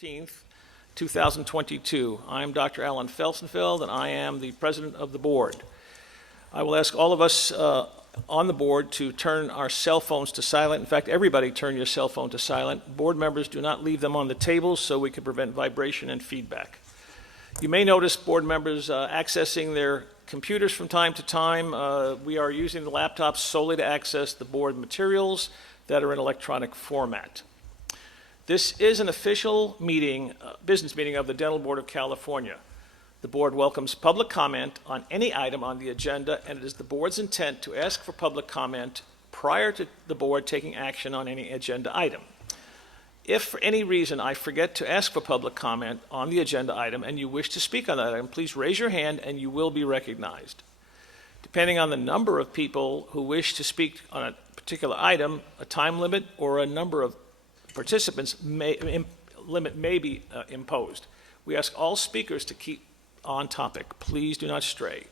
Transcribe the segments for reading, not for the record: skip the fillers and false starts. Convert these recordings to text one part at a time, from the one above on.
13th, 2022. I am Dr. Alan Felsenfeld, and I am the president of the board. I will ask all of us on the board to turn our cell phones to silent. In fact, everybody turn your cell phone to silent. Board members do not leave them on the tables so we can prevent vibration and feedback. You may notice board members accessing their computers from time to time. We are using the laptops solely to access the board materials that are in electronic format. This is an official meeting, business meeting of the Dental Board of California. The board welcomes public comment on any item on the agenda, and it is the board's intent to ask for public comment prior to the board taking action on any agenda item. If for any reason I forget to ask for public comment on the agenda item and you wish to speak on that item, please raise your hand and you will be recognized. Depending on the number of people who wish to speak on a particular item, a time limit or a number of participants limit may be imposed. We ask all speakers to keep on topic. Please do not stray.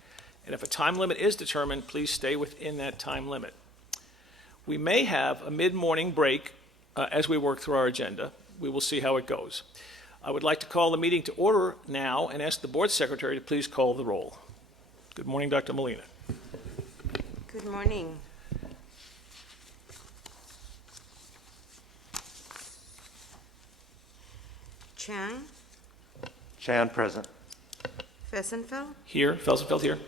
And if a time limit is determined, please stay within that time limit. We may have a mid-morning break as we work through our agenda. We will see how it goes. I would like to call the meeting to order now and ask the board secretary to please call the roll. Good morning, Dr. Molina. Good morning. Chang, Chan, present. Felsenfeld, Here, Felsenfeld here.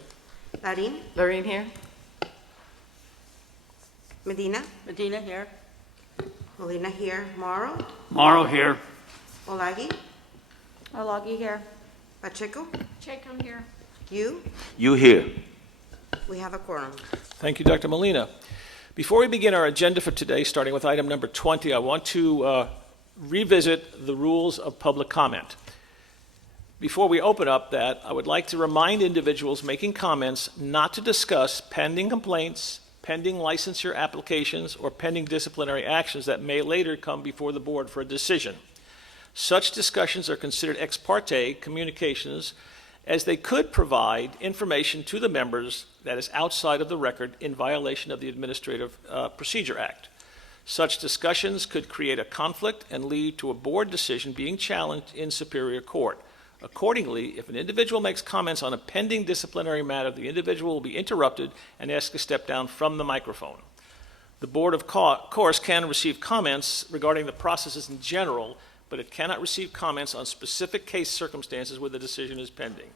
Larin, Lorraine here. Medina, Medina here. Molina here, Morrow, Morrow here. Olagi, Olagi here. Pacheco, Pacheco here. You here. We have a quorum. Thank you, Dr. Molina. Before we begin our agenda for today, starting with item number 20, I want to revisit the rules of public comment. Before we open up that, I would like to remind individuals making comments not to discuss pending complaints, pending licensure applications, or pending disciplinary actions that may later come before the board for a decision. Such discussions are considered ex parte communications, as they could provide information to the members that is outside of the record in violation of the Administrative Procedure Act. Such discussions could create a conflict and lead to a board decision being challenged in Superior Court. Accordingly, if an individual makes comments on a pending disciplinary matter, the individual will be interrupted and asked to step down from the microphone. The board, of course, can receive comments regarding the processes in general, but it cannot receive comments on specific case circumstances where the decision is pending.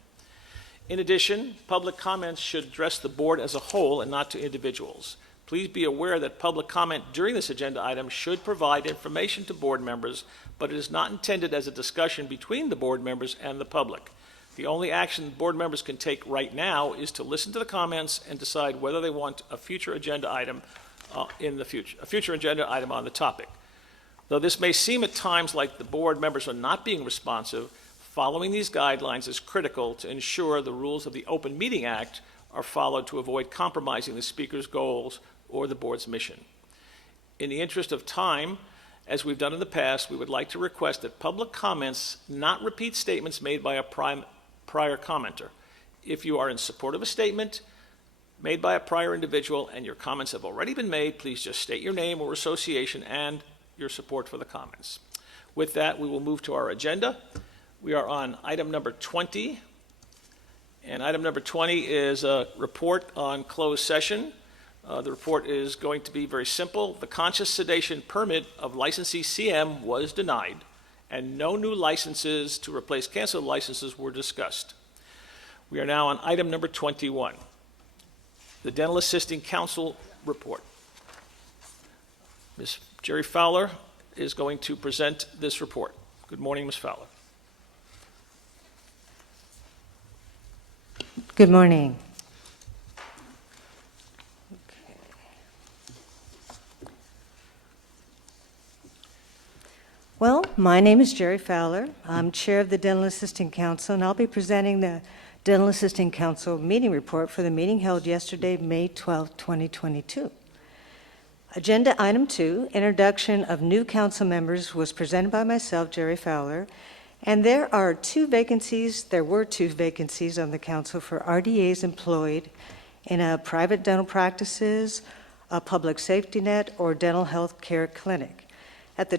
In addition, public comments should address the board as a whole and not to individuals. Please be aware that public comment during this agenda item should provide information to board members, but it is not intended as a discussion between the board members and the public. The only action board members can take right now is to listen to the comments and decide whether they want a future agenda item a future agenda item on the topic. Though this may seem at times like the board members are not being responsive, following these guidelines is critical to ensure the rules of the Open Meeting Act are followed to avoid compromising the speaker's goals or the board's mission. In the interest of time, as we've done in the past, we would like to request that public comments not repeat statements made by a prior commenter. If you are in support of a statement made by a prior individual and your comments have already been made, please just state your name or association and your support for the comments. With that, we will move to our agenda. We are on item number 20, and item number 20 is a report on closed session. The report is going to be very simple. The conscious sedation permit of licensee CM was denied, and no new licenses to replace canceled licenses were discussed. We are now on item number 21, the Dental Assisting Council report. Ms. Jerry Fowler is going to present this report. Good morning, Ms. Fowler. Good morning. Okay. Well, my name is Jerry Fowler. I'm chair of the Dental Assisting Council, and I'll be presenting the Dental Assisting Council meeting report for the meeting held yesterday, May 12, 2022. Agenda item 2, introduction of new council members, was presented by myself, Jerry Fowler, and there were two vacancies on the council for RDAs employed in a private dental practices, a public safety net, or dental health care clinic. At the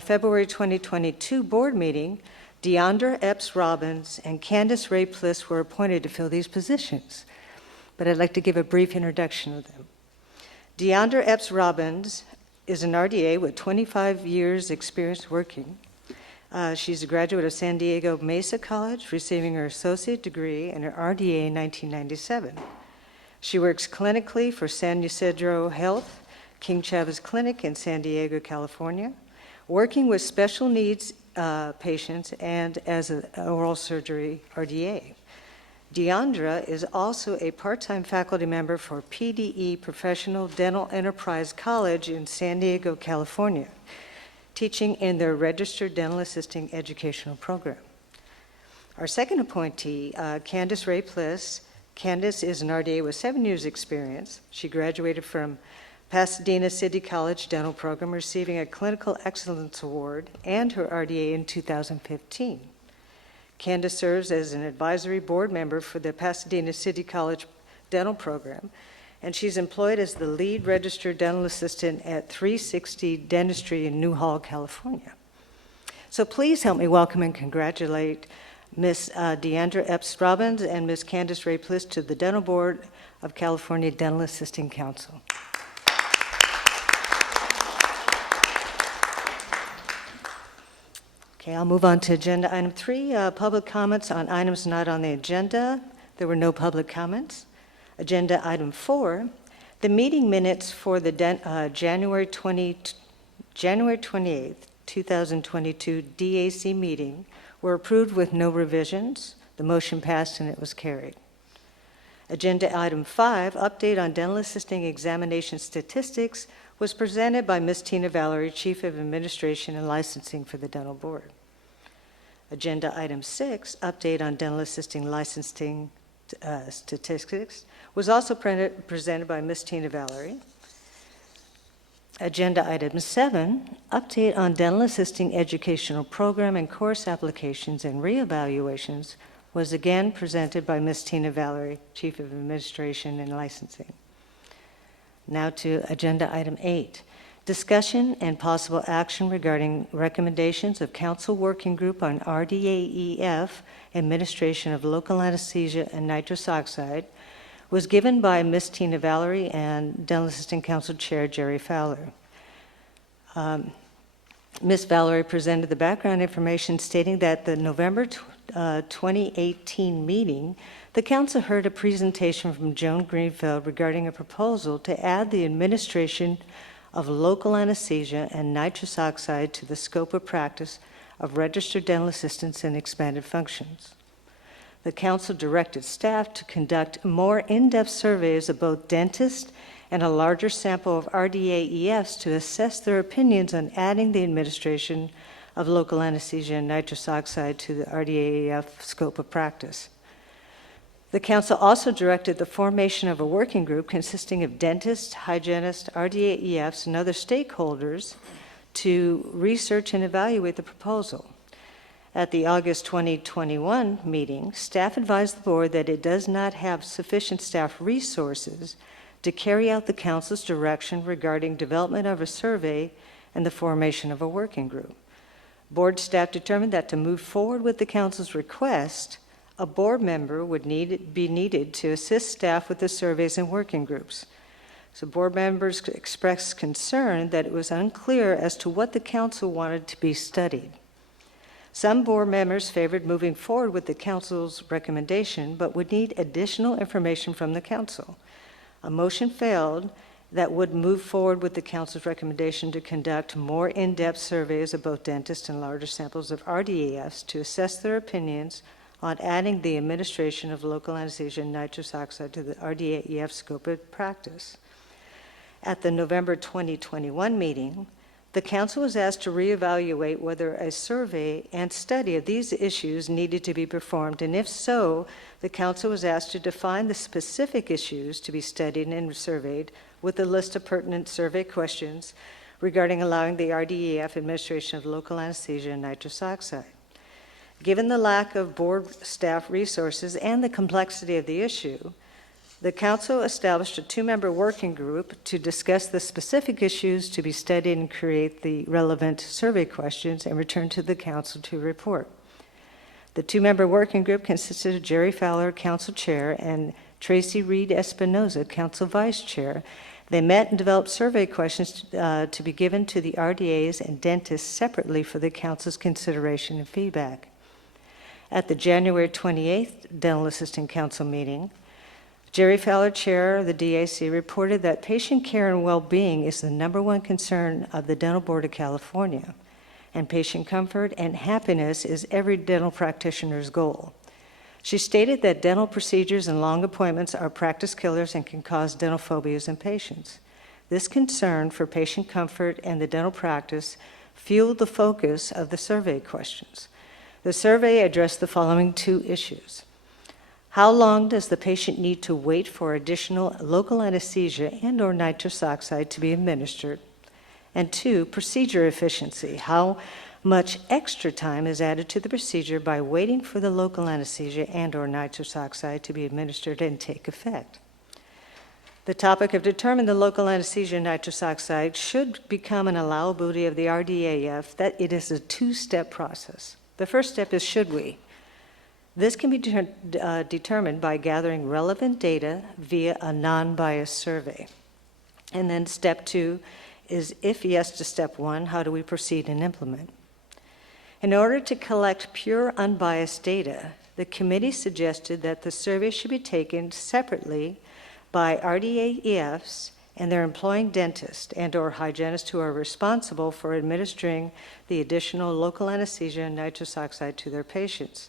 February 2022 board meeting, Deandra Epps Robbins and Candace Ray Pliss were appointed to fill these positions, but I'd like to give a brief introduction of them. Deandra Epps Robbins is an RDA with 25 years experience working. She's a graduate of San Diego Mesa College, receiving her associate degree and her RDA in 1997. She works clinically for San Ysidro Health, King Chavez Clinic in San Diego, California, working with special needs patients and as an oral surgery RDA. Deandra is also a part-time faculty member for PDE Professional Dental Enterprise College in San Diego, California, teaching in their Registered Dental Assisting Educational Program. Our second appointee, Candace Ray Pliss. Candace is an RDA with 7 years experience. She graduated from Pasadena City College Dental Program, receiving a Clinical Excellence Award and her RDA in 2015. Candace serves as an advisory board member for the Pasadena City College Dental Program, and she's employed as the lead registered dental assistant at 360 Dentistry in Newhall, California. So please help me welcome and congratulate Ms. Deandra Epps Robbins and Ms. Candace Ray Pliss to the Dental Board of California Dental Assisting Council. Okay, I'll move on to agenda item 3, public comments on items not on the agenda. There were no public comments. Agenda item 4, the meeting minutes for the January 28th, 2022 DAC meeting were approved with no revisions. The motion passed and it was carried. Agenda item 5, update on dental assisting examination statistics, was presented by Ms. Tina Valerie, Chief of Administration and Licensing for the Dental Board. Agenda item 6, update on dental assisting licensing statistics, was also presented by Ms. Tina Valerie. Agenda item 7, update on dental assisting educational program and course applications and reevaluations, was again presented by Ms. Tina Valerie, Chief of Administration and Licensing. Now to agenda item 8, discussion and possible action regarding recommendations of Council Working Group on RDAEF, administration of local anesthesia and nitrous oxide, was given by Ms. Tina Valerie and Dental Assisting Council Chair Jerry Fowler. Ms. Valerie presented the background information stating that the November 2018 meeting, the Council heard a presentation from Joan Greenfield regarding a proposal to add the administration of local anesthesia and nitrous oxide to the scope of practice of registered dental assistants and expanded functions. The Council directed staff to conduct more in-depth surveys of both dentists and a larger sample of RDAEFs to assess their opinions on adding the administration of local anesthesia and nitrous oxide to the RDAEF scope of practice. The Council also directed the formation of a working group consisting of dentists, hygienists, RDAEFs, and other stakeholders to research and evaluate the proposal. At the August 2021 meeting, staff advised the board that it does not have sufficient staff resources to carry out the Council's direction regarding development of a survey and the formation of a working group. Board staff determined that to move forward with the Council's request, a board member would be needed to assist staff with the surveys and working groups. So board members expressed concern that it was unclear as to what the Council wanted to be studied. Some board members favored moving forward with the Council's recommendation, but would need additional information from the Council. A motion failed that would move forward with the Council's recommendation to conduct more in-depth surveys of both dentists and larger samples of RDAFs to assess their opinions on adding the administration of local anesthesia and nitrous oxide to the RDAEF scope of practice. At the November 2021 meeting, the Council was asked to reevaluate whether a survey and study of these issues needed to be performed, and if so, the Council was asked to define the specific issues to be studied and surveyed with a list of pertinent survey questions regarding allowing the RDAEF administration of local anesthesia and nitrous oxide. Given the lack of board staff resources and the complexity of the issue, The council established a two-member working group to discuss the specific issues to be studied and create the relevant survey questions and return to the council to report. The two-member working group consisted of Jerry Fowler, council chair, and Tracy Reed Espinoza, council vice chair. They met and developed survey questions to be given to the RDAs and dentists separately for the council's consideration and feedback. At the January 28th Dental Assistant Council meeting, Jerry Fowler, chair of the DAC, reported that patient care and well-being is the #1 concern of the Dental Board of California, and patient comfort and happiness is every dental practitioner's goal. She stated that dental procedures and long appointments are practice killers and can cause dental phobias in patients. This concern for patient comfort and the dental practice fueled the focus of the survey questions. The survey addressed the following 2 issues. How long does the patient need to wait for additional local anesthesia and/or nitrous oxide to be administered? And 2, procedure efficiency. How much extra time is added to the procedure by waiting for the local anesthesia and/or nitrous oxide to be administered and take effect? The topic of determining the local anesthesia and nitrous oxide should become an allowability of the RDAF that it is a 2-step process. The first step is should we. This can be determined by gathering relevant data via a non-biased survey. And then step 2 is if yes to step 1, how do we proceed and implement? In order to collect pure unbiased data, the committee suggested that the survey should be taken separately by RDAEFs and their employing dentists and/or hygienists who are responsible for administering the additional local anesthesia and nitrous oxide to their patients.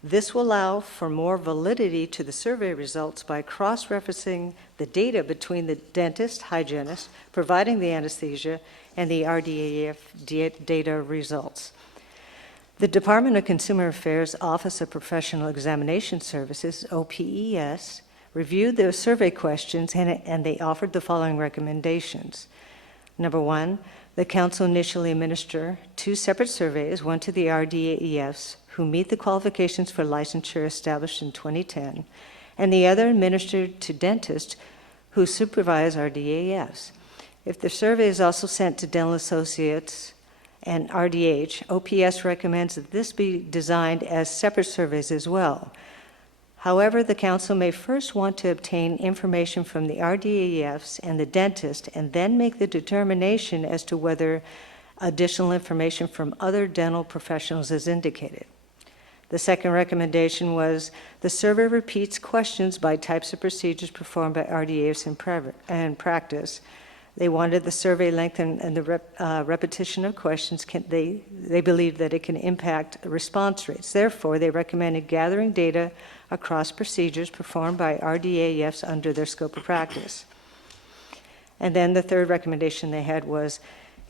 This will allow for more validity to the survey results by cross-referencing the data between the dentist, hygienist providing the anesthesia and the RDAF data results. The Department of Consumer Affairs Office of Professional Examination Services, OPES, reviewed the survey questions and they offered the following recommendations. Number 1, the council initially administer 2 separate surveys, one to the RDAEFs who meet the qualifications for licensure established in 2010, and the other administered to dentists who supervise RDAEFs. If the survey is also sent to dental associates and RDH, OPS recommends that this be designed as separate surveys as well. However, the council may first want to obtain information from the RDAEFs and the dentist and then make the determination as to whether additional information from other dental professionals is indicated. The second recommendation was the survey repeats questions by types of procedures performed by RDAs in practice. They wanted the survey length and the repetition of questions. They believed that it can impact response rates. Therefore, they recommended gathering data across procedures performed by RDAFs under their scope of practice. And then the third recommendation they had was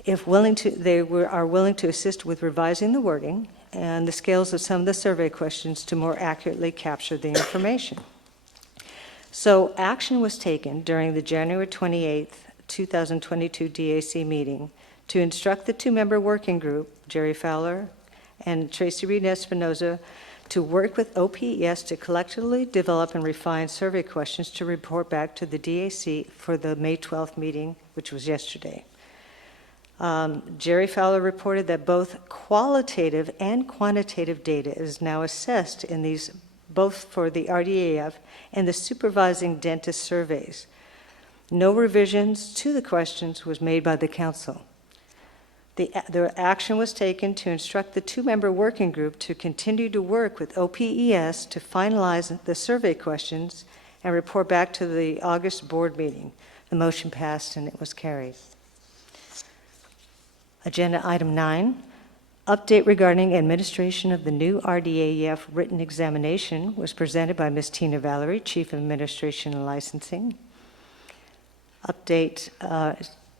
if willing to, are willing to assist with revising the wording and the scales of some of the survey questions to more accurately capture the information. So action was taken during the January 28th, 2022 DAC meeting to instruct the 2-member working group, Jerry Fowler and Tracy Reed Espinoza, to work with OPES to collectively develop and refine survey questions to report back to the DAC for the May 12th meeting, which was yesterday. Jerry Fowler reported that both qualitative and quantitative data is now assessed in these, both for the RDAF and the supervising dentist surveys. No revisions to the questions was made by the council. The action was taken to instruct the 2-member working group to continue to work with OPES to finalize the survey questions and report back to the August board meeting. The motion passed and it was carried. Agenda item 9, update regarding administration of the new RDAEF written examination was presented by Ms. Tina Valerie, Chief of Administration and Licensing. Update,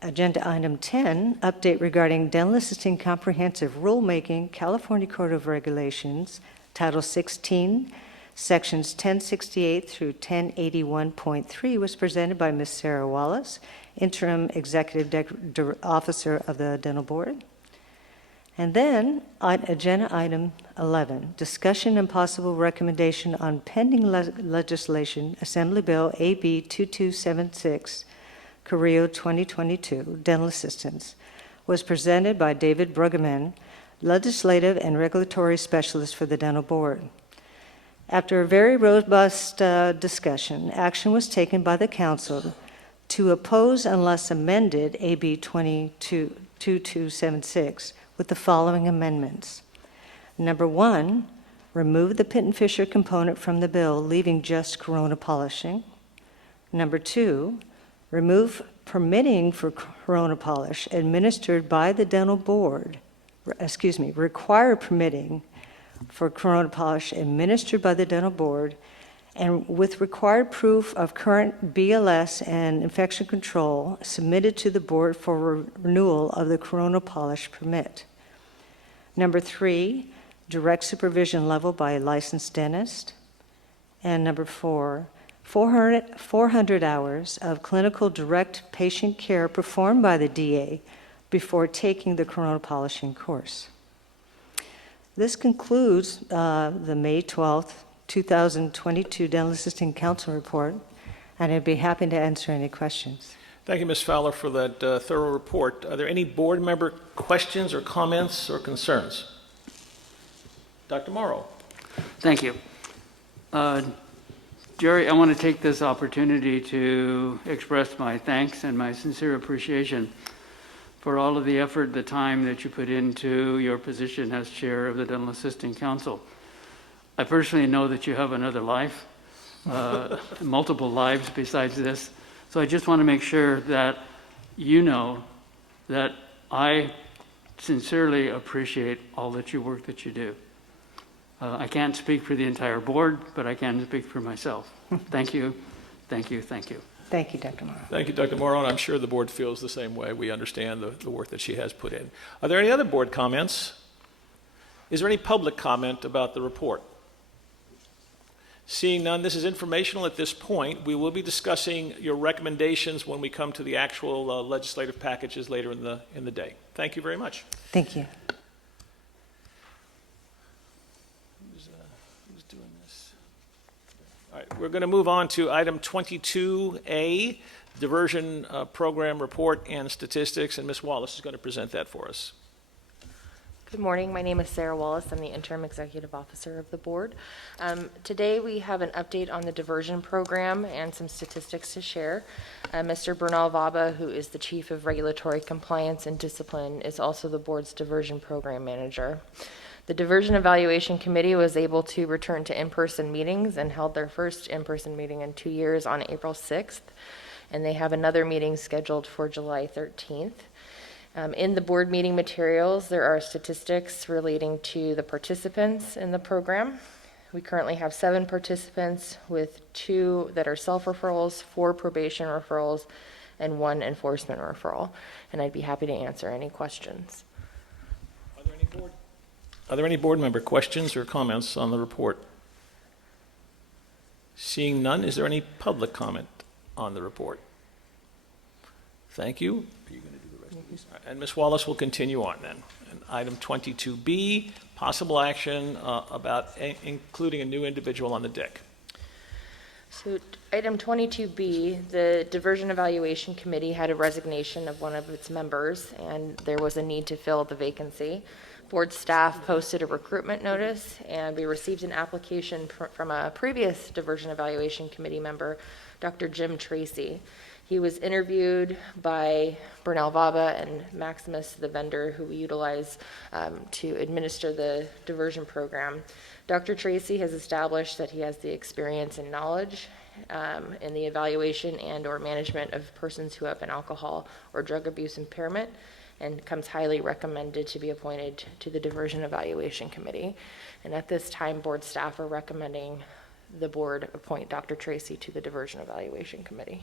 agenda item 10, update regarding dental assisting comprehensive rulemaking, California Code of Regulations, Title 16, Sections 1068 through 1081.3 was presented by Ms. Sarah Wallace, Interim Executive Officer of the Dental Board. And then, on agenda item 11, discussion and possible recommendation on pending legislation, Assembly Bill AB 2276, Carrillo 2022, dental assistants, was presented by David Bruggeman, legislative and regulatory specialist for the Dental Board. After a very robust discussion, action was taken by the council to oppose unless amended AB 2276 with the following amendments. Number 1, remove the Pitt and Fisher component from the bill, leaving just corona polishing. Number 2, remove permitting for corona polish administered by the dental board, require permitting for corona polish administered by the dental board, and with required proof of current BLS and infection control submitted to the board for renewal of the corona polish permit. Number 3, direct supervision level by a licensed dentist. And number 4, 400 hours of clinical direct patient care performed by the DA before taking the corona polishing course. This concludes the May 12th, 2022 Dental Assistant Council report, and I'd be happy to answer any questions. Thank you, Ms. Fowler, for that thorough report. Are there any board member questions or comments or concerns? Dr. Morrow. Thank you. Jerry, I want to take this opportunity to express my thanks and my sincere appreciation for all of the effort, the time that you put into your position as chair of the Dental Assistant Council. I personally know that you have another life, multiple lives besides this. So I just want to make sure that you know that I sincerely appreciate all that you work that you do. I can't speak for the entire board, but I can speak for myself. Thank you, thank you, thank you. Thank you, Dr. Morrow. Thank you, Dr. Morrow, and I'm sure the board feels the same way. We understand the work that she has put in. Are there any other board comments? Is there any public comment about the report? Seeing none, this is informational at this point. We will be discussing your recommendations when we come to the actual legislative packages later in the day. Thank you very much. Thank you. Who's doing this? All right, we're going to move on to item 22A, diversion program report and statistics, and Ms. Wallace is going to present that for us. Good morning. My name is Sarah Wallace. I'm the Interim Executive Officer of the Board. Today we have an update on the diversion program and some statistics to share. Mr. Bernal Vaba, who is the Chief of Regulatory Compliance and Discipline, is also the Board's Diversion Program Manager. The Diversion Evaluation Committee was able to return to in-person meetings and held their first in-person meeting in 2 years on April 6th, and they have another meeting scheduled for July 13th. In the board meeting materials, there are statistics relating to the participants in the program. We currently have 7 participants with 2 that are self-referrals, 4 probation referrals, and 1 enforcement referral. And I'd be happy to answer any questions. Are there any board member questions or comments on the report? Seeing none, is there any public comment on the report? Thank you. Are you going to do the rest of these? And Ms. Wallace will continue on then. And item 22B, possible action about including a new individual on the DIC. So item 22B, the Diversion Evaluation Committee had a resignation of one of its members, and there was a need to fill the vacancy. Board staff posted a recruitment notice, and we received an application from a previous Diversion Evaluation Committee member, Dr. Jim Tracy. He was interviewed by Bernal Vaba and Maximus, the vendor who we utilize to administer the diversion program. Dr. Tracy has established that he has the experience and knowledge in the evaluation and or management of persons who have an alcohol or drug abuse impairment, and comes highly recommended to be appointed to the Diversion Evaluation Committee. And at this time, board staff are recommending the board appoint Dr. Tracy to the Diversion Evaluation Committee.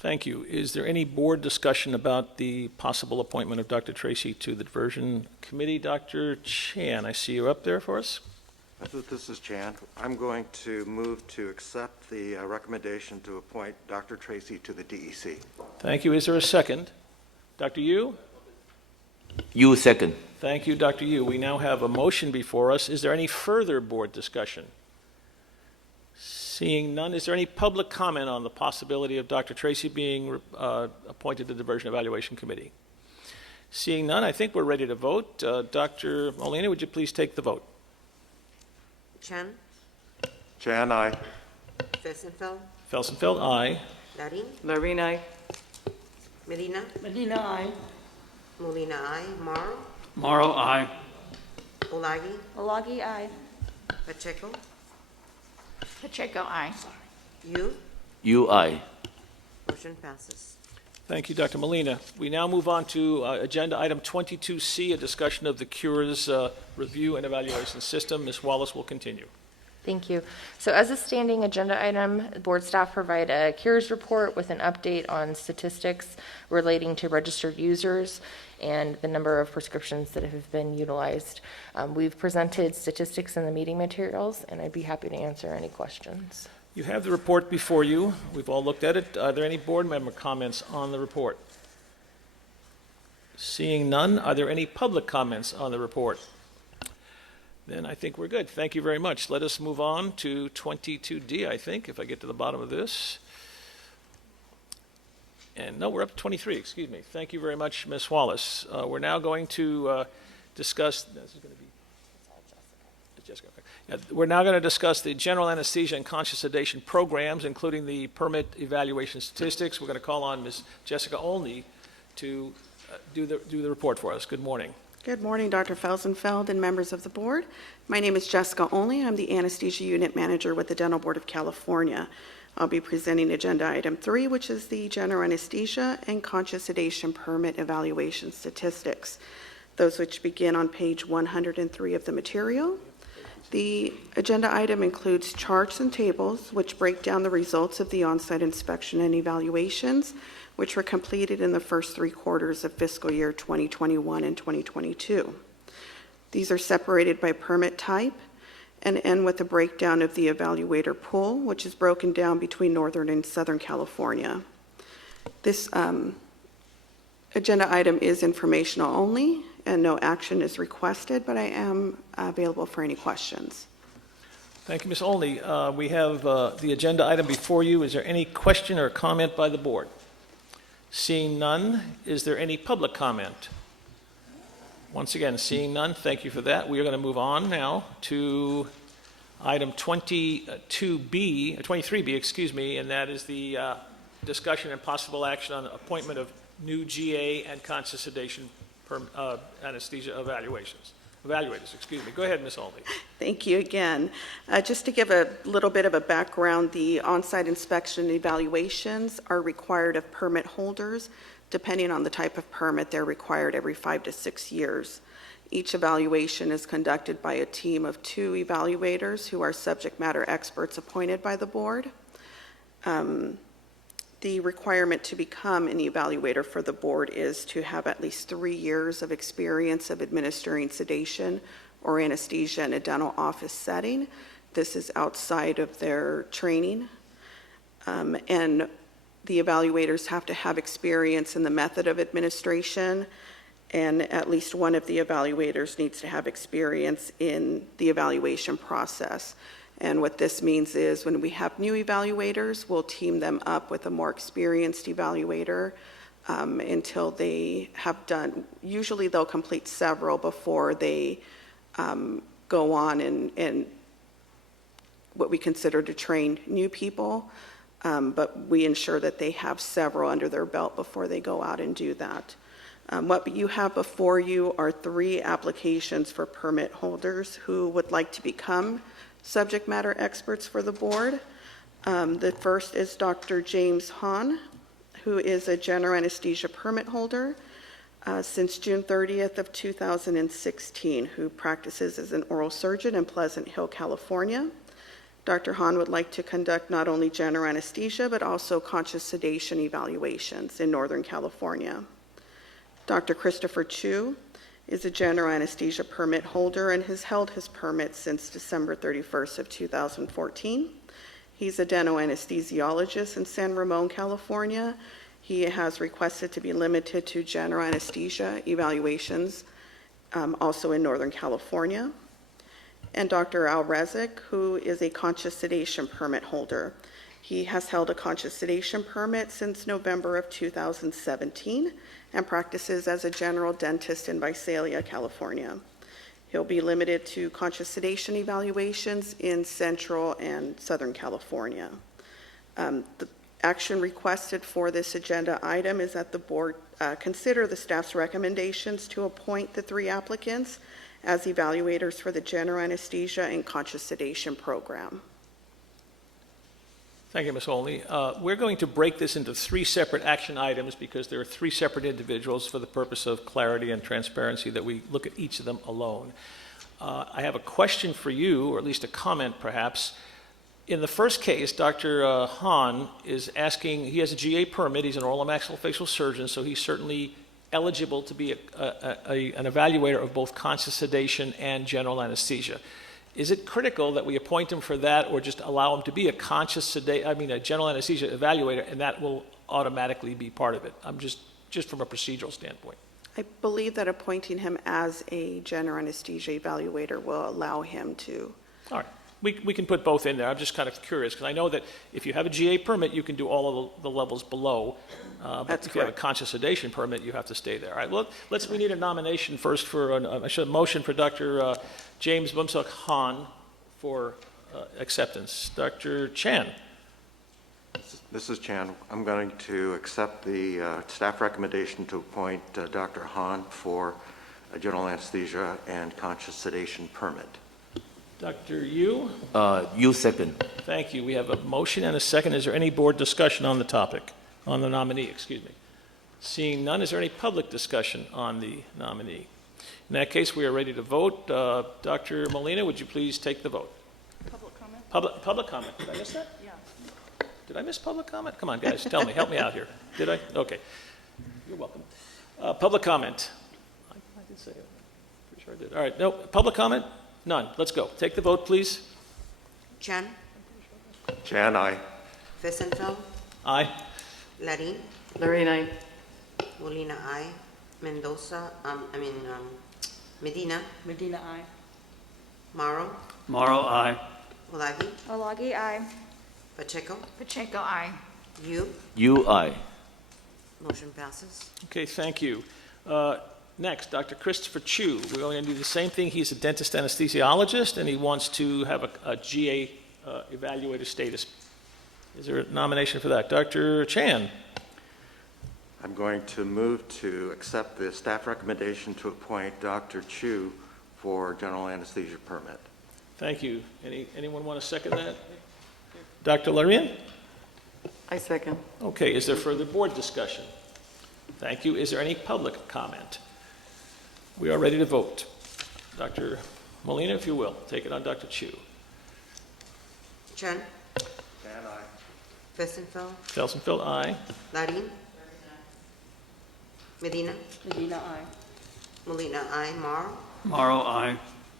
Thank you. Is there any board discussion about the possible appointment of Dr. Tracy to the Diversion Committee? Dr. Chan, I see you up there for us. This is Chan. I'm going to move to accept the recommendation to appoint Dr. Tracy to the DEC. Thank you. Is there a second? Dr. Lieu? You second. Thank you, Dr. Yu. We now have a motion before us. Is there any further board discussion? Seeing none, is there any public comment on the possibility of Dr. Tracy being appointed to the Diversion Evaluation Committee? Seeing none, I think we're ready to vote. Dr. Molina, would you please take the vote? Chan, Chan, aye. Felsenfeld, Felsenfeld, aye. Larin, Larin, aye. Medina, Medina, aye. Molina, aye. Morrow, Morrow, aye. Olagi, Olagi, aye. Pacheco, Pacheco, aye. Lieu. You I. Motion passes. Thank you, Dr. Molina. We now move on to agenda item 22C, a discussion of the Cures Review and Evaluation System. Ms. Wallace will continue. Thank you. So as a standing agenda item, board staff provide a cures report with an update on statistics relating to registered users and the number of prescriptions that have been utilized. We've presented statistics in the meeting materials, and I'd be happy to answer any questions. You have the report before you. We've all looked at it. Are there any board member comments on the report? Seeing none, are there any public comments on the report? Then I think we're good. Thank you very much. Let us move on to 22D, I think, if I get to the bottom of this. And no, we're up to 23, excuse me. Thank you very much, Ms. Wallace. We're now going to discuss, this is going to be, Jessica. Okay. Yeah, we're now going to discuss the general anesthesia and conscious sedation programs, including the permit evaluation statistics. We're going to call on Ms. Jessica Olney to do the report for us. Good morning. Good morning, Dr. Felsenfeld and members of the board. My name is Jessica Olney. I'm the Anesthesia Unit Manager with the Dental Board of California. I'll be presenting agenda item 3, which is the general anesthesia and conscious sedation permit evaluation statistics, those which begin on page 103 of the material. The agenda item includes charts and tables which break down the results of the on-site inspection and evaluations which were completed in the first 3 quarters of fiscal year 2021 and 2022. These are separated by permit type and end with a breakdown of the evaluator pool, which is broken down between Northern and Southern California. This agenda item is informational only, and no action is requested, but I am available for any questions. Thank you, Ms. Olney. We have the agenda item before you. Is there any question or comment by the board? Seeing none, is there any public comment? Once again, seeing none, thank you for that. We are going to move on now to item 23B, excuse me, and that is the discussion and possible action on the appointment of new GA and conscious sedation anesthesia evaluators, excuse me. Go ahead, Ms. Olney. Thank you again. Just to give a little bit of a background, the on-site inspection evaluations are required of permit holders. Depending on the type of permit, they're required every 5 to 6 years. Each evaluation is conducted by a team of 2 evaluators who are subject matter experts appointed by the board. The requirement to become an evaluator for the board is to have at least 3 years of experience of administering sedation or anesthesia in a dental office setting. This is outside of their training. And the evaluators have to have experience in the method of administration, and at least one of the evaluators needs to have experience in the evaluation process. And what this means is when we have new evaluators, we'll team them up with a more experienced evaluator until they have done, usually they'll complete several before they go on and what we consider to train new people. But we ensure that they have several under their belt before they go out and do that. What you have before you are 3 applications for permit holders who would like to become subject matter experts for the board. The first is Dr. James Hahn, who is a general anesthesia permit holder since June 30th of 2016, who practices as an oral surgeon in Pleasant Hill, California. Dr. Hahn would like to conduct not only general anesthesia, but also conscious sedation evaluations in Northern California. Dr. Christopher Chu is a general anesthesia permit holder and has held his permit since December 31st of 2014. He's a dental anesthesiologist in San Ramon, California. He has requested to be limited to general anesthesia evaluations, also in Northern California. And Dr. Al-Rezik, who is a conscious sedation permit holder. He has held a conscious sedation permit since November of 2017 and practices as a general dentist in Visalia, California. He'll be limited to conscious sedation evaluations in Central and Southern California. The action requested for this agenda item is that the board consider the staff's recommendations to appoint the 3 applicants as evaluators for the general anesthesia and conscious sedation program. Thank you, Ms. Olney. We're going to break this into 3 separate action items because there are 3 separate individuals for the purpose of clarity and transparency that we look at each of them alone. I have a question for you, or at least a comment perhaps. In the first case, Dr. Hahn is asking, he has a GA permit, he's an oral and maxillofacial surgeon, so he's certainly eligible to be an evaluator of both conscious sedation and general anesthesia. Is it critical that we appoint him for that, or just allow him to be a a general anesthesia evaluator, and that will automatically be part of it? I'm just from a procedural standpoint. I believe that appointing him as a general anesthesia evaluator will allow him to. All right. We can put both in there. I'm just kind of curious, because I know that if you have a GA permit, you can do all of the levels below. But That's if you have a correct. conscious sedation permit, you have to stay there. All right, well, we need a nomination first for, a motion for Dr. James Bumsuk Hahn for acceptance. Dr. Chan. This is Chan. I'm going to accept the staff recommendation to appoint Dr. Hahn for a general anesthesia and conscious sedation permit. Dr. Lieu. You second. Thank you. We have a motion and a second. Is there any board discussion on the topic, on the nominee, excuse me? Seeing none, is there any public discussion on the nominee? In that case, we are ready to vote. Dr. Molina, would you please take the vote? Public comment? Public comment. Did I miss that? Yeah. Did I miss public comment? Come on, guys, tell me. Help me out here. Did I? Okay. You're welcome. Public comment. I did say it. Pretty sure I did. All right. No, public comment? None. Let's go. Take the vote, please. Chen, Chan, aye. Wiesenfeld, Aye. Larin, Lorraine, aye. Molina, I, Mendoza, Medina, Medina, I. Morrow, Morrow, aye. Olagi, Olagi, I. Pacheco, Pacheco, I. Lieu. You I. Motion passes. Okay, thank you. Next, Dr. Christopher Chu. We're going to do the same thing. He's a dentist anesthesiologist, and he wants to have a GA evaluator status. Is there a nomination for that? Dr. Chan. I'm going to move to accept the staff recommendation to appoint Dr. Chu for general anesthesia permit. Thank you. Anyone want to second that? Dr. Larian? I second. Okay, is there further board discussion? Thank you. Is there any public comment? We are ready to vote. Dr. Molina, if you will, take it on Dr. Chu. Chen, Chan, aye. Wiesenfeld, Felsenfeld, aye. Larin, Medina, Medina, I. Molina, I, Morrow, Morrow, aye.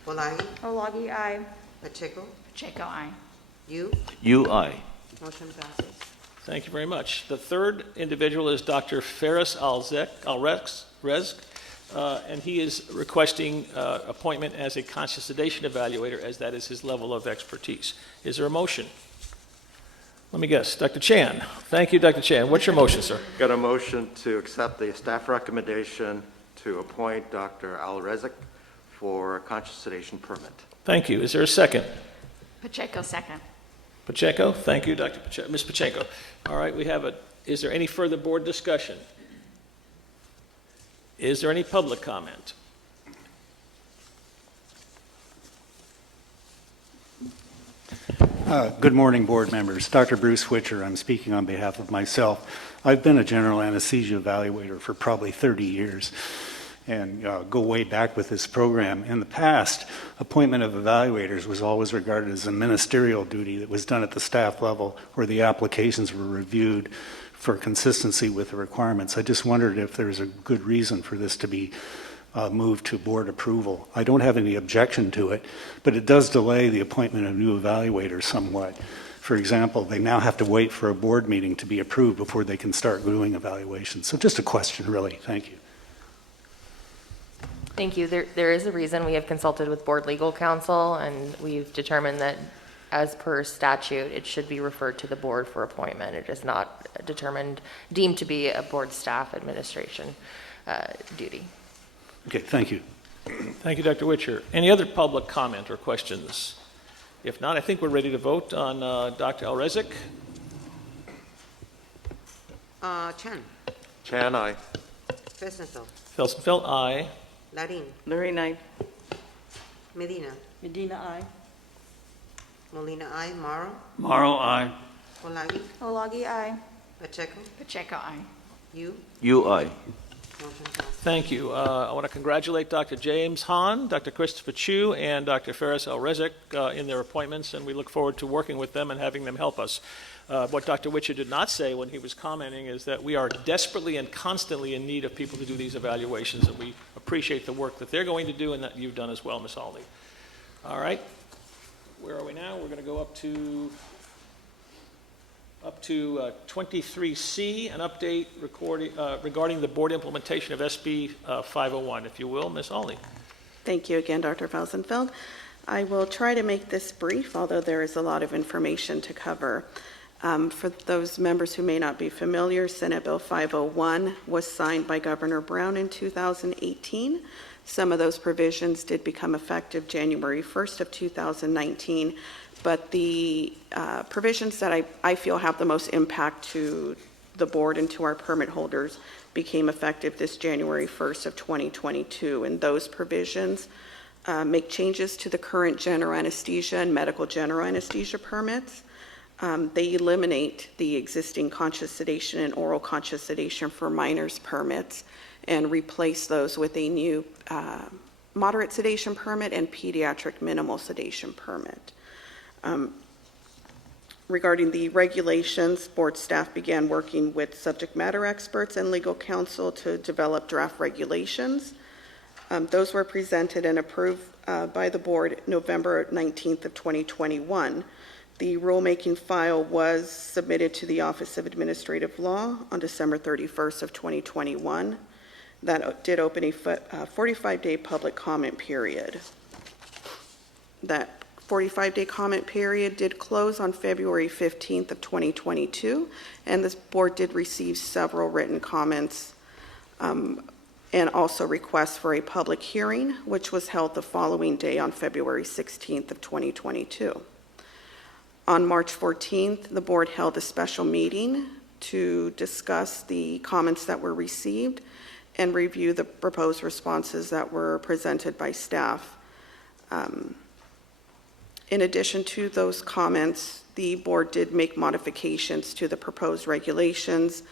Olagi, Olagi, I. Pacheco, Pacheco, I. Lieu. You I. Motion passes. Thank you very much. The third individual is Dr. Faris Al-Rezk, and he is requesting appointment as a conscious sedation evaluator, as that is his level of expertise. Is there a motion? Let me guess. Dr. Chan. Thank you, Dr. Chan. What's your motion, sir? Got a motion to accept the staff recommendation to appoint Dr. Al-Rezik for a conscious sedation permit. Thank you. Is there a second? Pacheco, second. Pacheco. Thank you, Dr. Pacheco. Ms. Pacheco. All right, we have a. Is there any further board discussion? Is there any public comment? Good morning, board members. Dr. Bruce Switcher, I'm speaking on behalf of myself. I've been a general anesthesia evaluator for probably 30 years and go way back with this program. In the past, appointment of evaluators was always regarded as a ministerial duty that was done at the staff level where the applications were reviewed for consistency with the requirements. I just wondered if there's a good reason for this to be moved to board approval. I don't have any objection to it, but it does delay the appointment of new evaluators somewhat. For example, they now have to wait for a board meeting to be approved before they can start doing evaluations. So just a question, really. Thank you. Thank you. There is a reason we have consulted with board legal counsel, and we've determined that as per statute, it should be referred to the board for appointment. It is not deemed to be a board staff administration duty. Okay, thank you. Thank you, Dr. Witcher. Any other public comment or questions? If not, I think we're ready to vote on Dr. Elrezik. Chan, Chan, aye. Felsenfeld, Felsenfeld, aye. Larin, Lorraine, aye. Medina, Medina, aye. Molina, I, Morrow, Morrow, aye. Olagi, Olagi, aye. Pacheco, Pacheco, aye. you, You, I. motion passes. Thank you. I want to congratulate Dr. James Hahn, Dr. Christopher Chu, and Dr. Ferris Elrezik in their appointments, and we look forward to working with them and having them help us. What Dr. Witcher did not say when he was commenting is that we are desperately and constantly in need of people to do these evaluations, and we appreciate the work that they're going to do and that you've done as well, Ms. Aldi. All right. Where are we now? We're going to go up to 23C, an update regarding the board implementation of SB 501. If you will, Ms. Aldi. Thank you again, Dr. Felsenfeld. I will try to make this brief, although there is a lot of information to cover. For those members who may not be familiar, Senate Bill 501 was signed by Governor Brown in 2018. Some of those provisions did become effective January 1st of 2019, but the provisions that I feel have the most impact to the board and to our permit holders became effective this January 1st of 2022, and those provisions make changes to the current general anesthesia and medical general anesthesia permits. They eliminate the existing conscious sedation and oral conscious sedation for minors permits and replace those with a new moderate sedation permit and pediatric minimal sedation permit. Regarding the regulations, board staff began working with subject matter experts and legal counsel to develop draft regulations. Those were presented and approved by the board November 19th of 2021. The rulemaking file was submitted to the Office of Administrative Law on December 31st of 2021. That did open a 45-day public comment period. That 45-day comment period did close on February 15th of 2022, and this board did receive several written comments and also requests for a public hearing, which was held the following day on February 16th of 2022. On March 14th, the board held a special meeting to discuss the comments that were received and review the proposed responses that were presented by staff. In addition to those comments, the board did make modifications to the proposed regulations.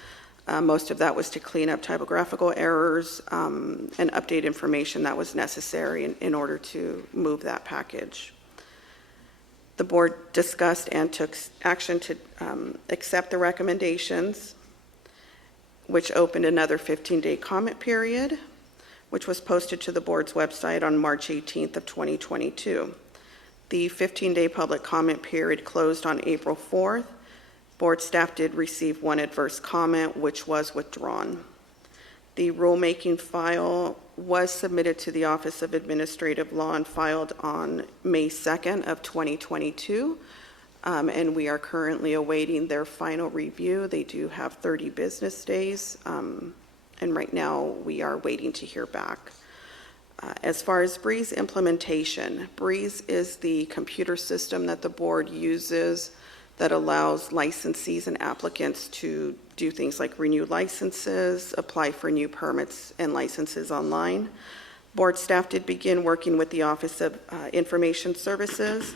Most of that was to clean up typographical errors and update information that was necessary in order to move that package. The board discussed and took action to accept the recommendations, which opened another 15-day comment period, which was posted to the board's website on March 18th of 2022. The 15-day public comment period closed on April 4th. Board staff did receive one adverse comment, which was withdrawn. The rulemaking file was submitted to the Office of Administrative Law and filed on May 2nd of 2022. And we are currently awaiting their final review. They do have 30 business days, and right now we are waiting to hear back. As far as Brees Implementation, Brees is the computer system that the board uses that allows licensees and applicants to do things like renew licenses, apply for new permits and licenses online. Board staff did begin working with the Office of Information Services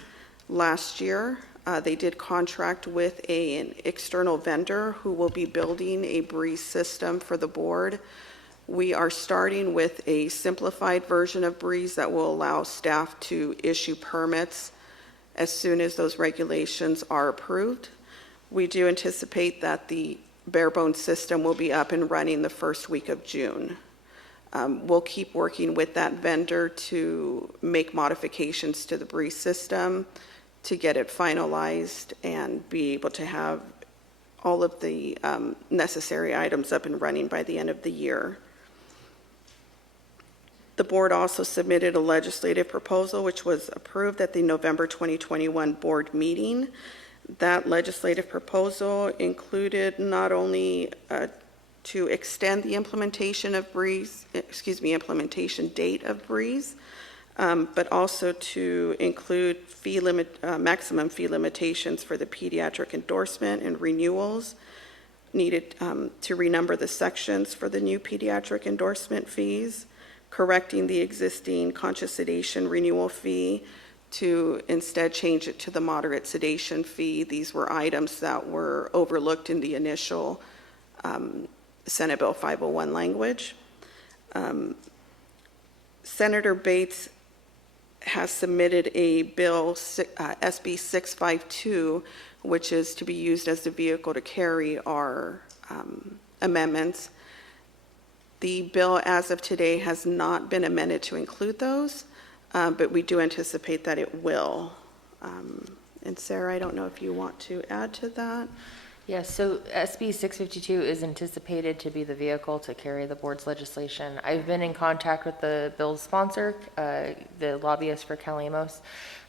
last year. They did contract with an external vendor who will be building a Brees system for the board. We are starting with a simplified version of Brees that will allow staff to issue permits as soon as those regulations are approved. We do anticipate that the bare bones system will be up and running the first week of June. We'll keep working with that vendor to make modifications to the Brees system to get it finalized and be able to have all of the necessary items up and running by the end of the year. The board also submitted a legislative proposal which was approved at the November 2021 board meeting. That legislative proposal included not only to extend the implementation date of Brees, but also to include maximum fee limitations for the pediatric endorsement and renewals needed to renumber the sections for the new pediatric endorsement fees, correcting the existing conscious sedation renewal fee to instead change it to the moderate sedation fee. These were items that were overlooked in the initial Senate Bill 501 language. Senator Bates has submitted a bill, SB 652, which is to be used as the vehicle to carry our amendments. The bill, as of today, has not been amended to include those, but we do anticipate that it will. And Sarah, I don't know if you want to add to that. Yes, so SB 652 is anticipated to be the vehicle to carry the board's legislation. I've been in contact with the bill's sponsor, the lobbyist for Calamos,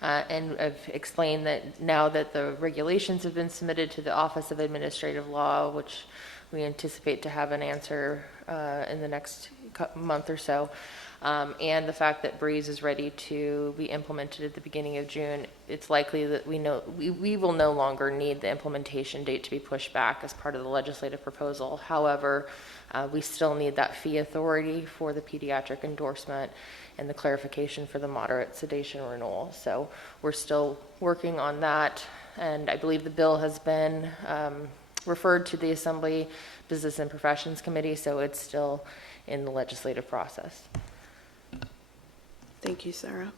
and I've explained that now that the regulations have been submitted to the Office of Administrative Law, which we anticipate to have an answer in the next month or so, and the fact that Brees is ready to be implemented at the beginning of June, it's likely that we will no longer need the implementation date to be pushed back as part of the legislative proposal. However, we still need that fee authority for the pediatric endorsement and the clarification for the moderate sedation renewal. So we're still working on that, and I believe the bill has been referred to the Assembly Business and Professions Committee, so it's still in the legislative process. Thank you, Sarah.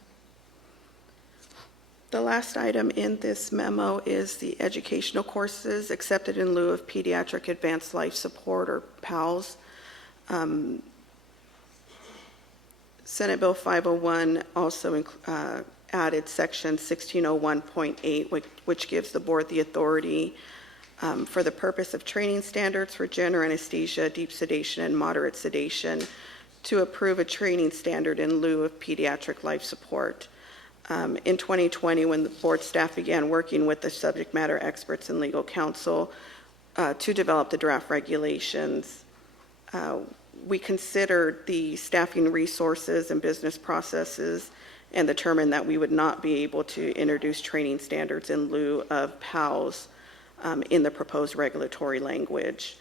The last item in this memo is the educational courses accepted in lieu of Pediatric Advanced Life Support, or PALS. Senate Bill 501 also added section 1601.8, which gives the board the authority for the purpose of training standards for general anesthesia, deep sedation, and moderate sedation to approve a training standard in lieu of pediatric life support. In 2020, when the board staff began working with the subject matter experts and legal counsel to develop the draft regulations, we considered the staffing resources and business processes and determined that we would not be able to introduce training standards in lieu of PALS in the proposed regulatory language.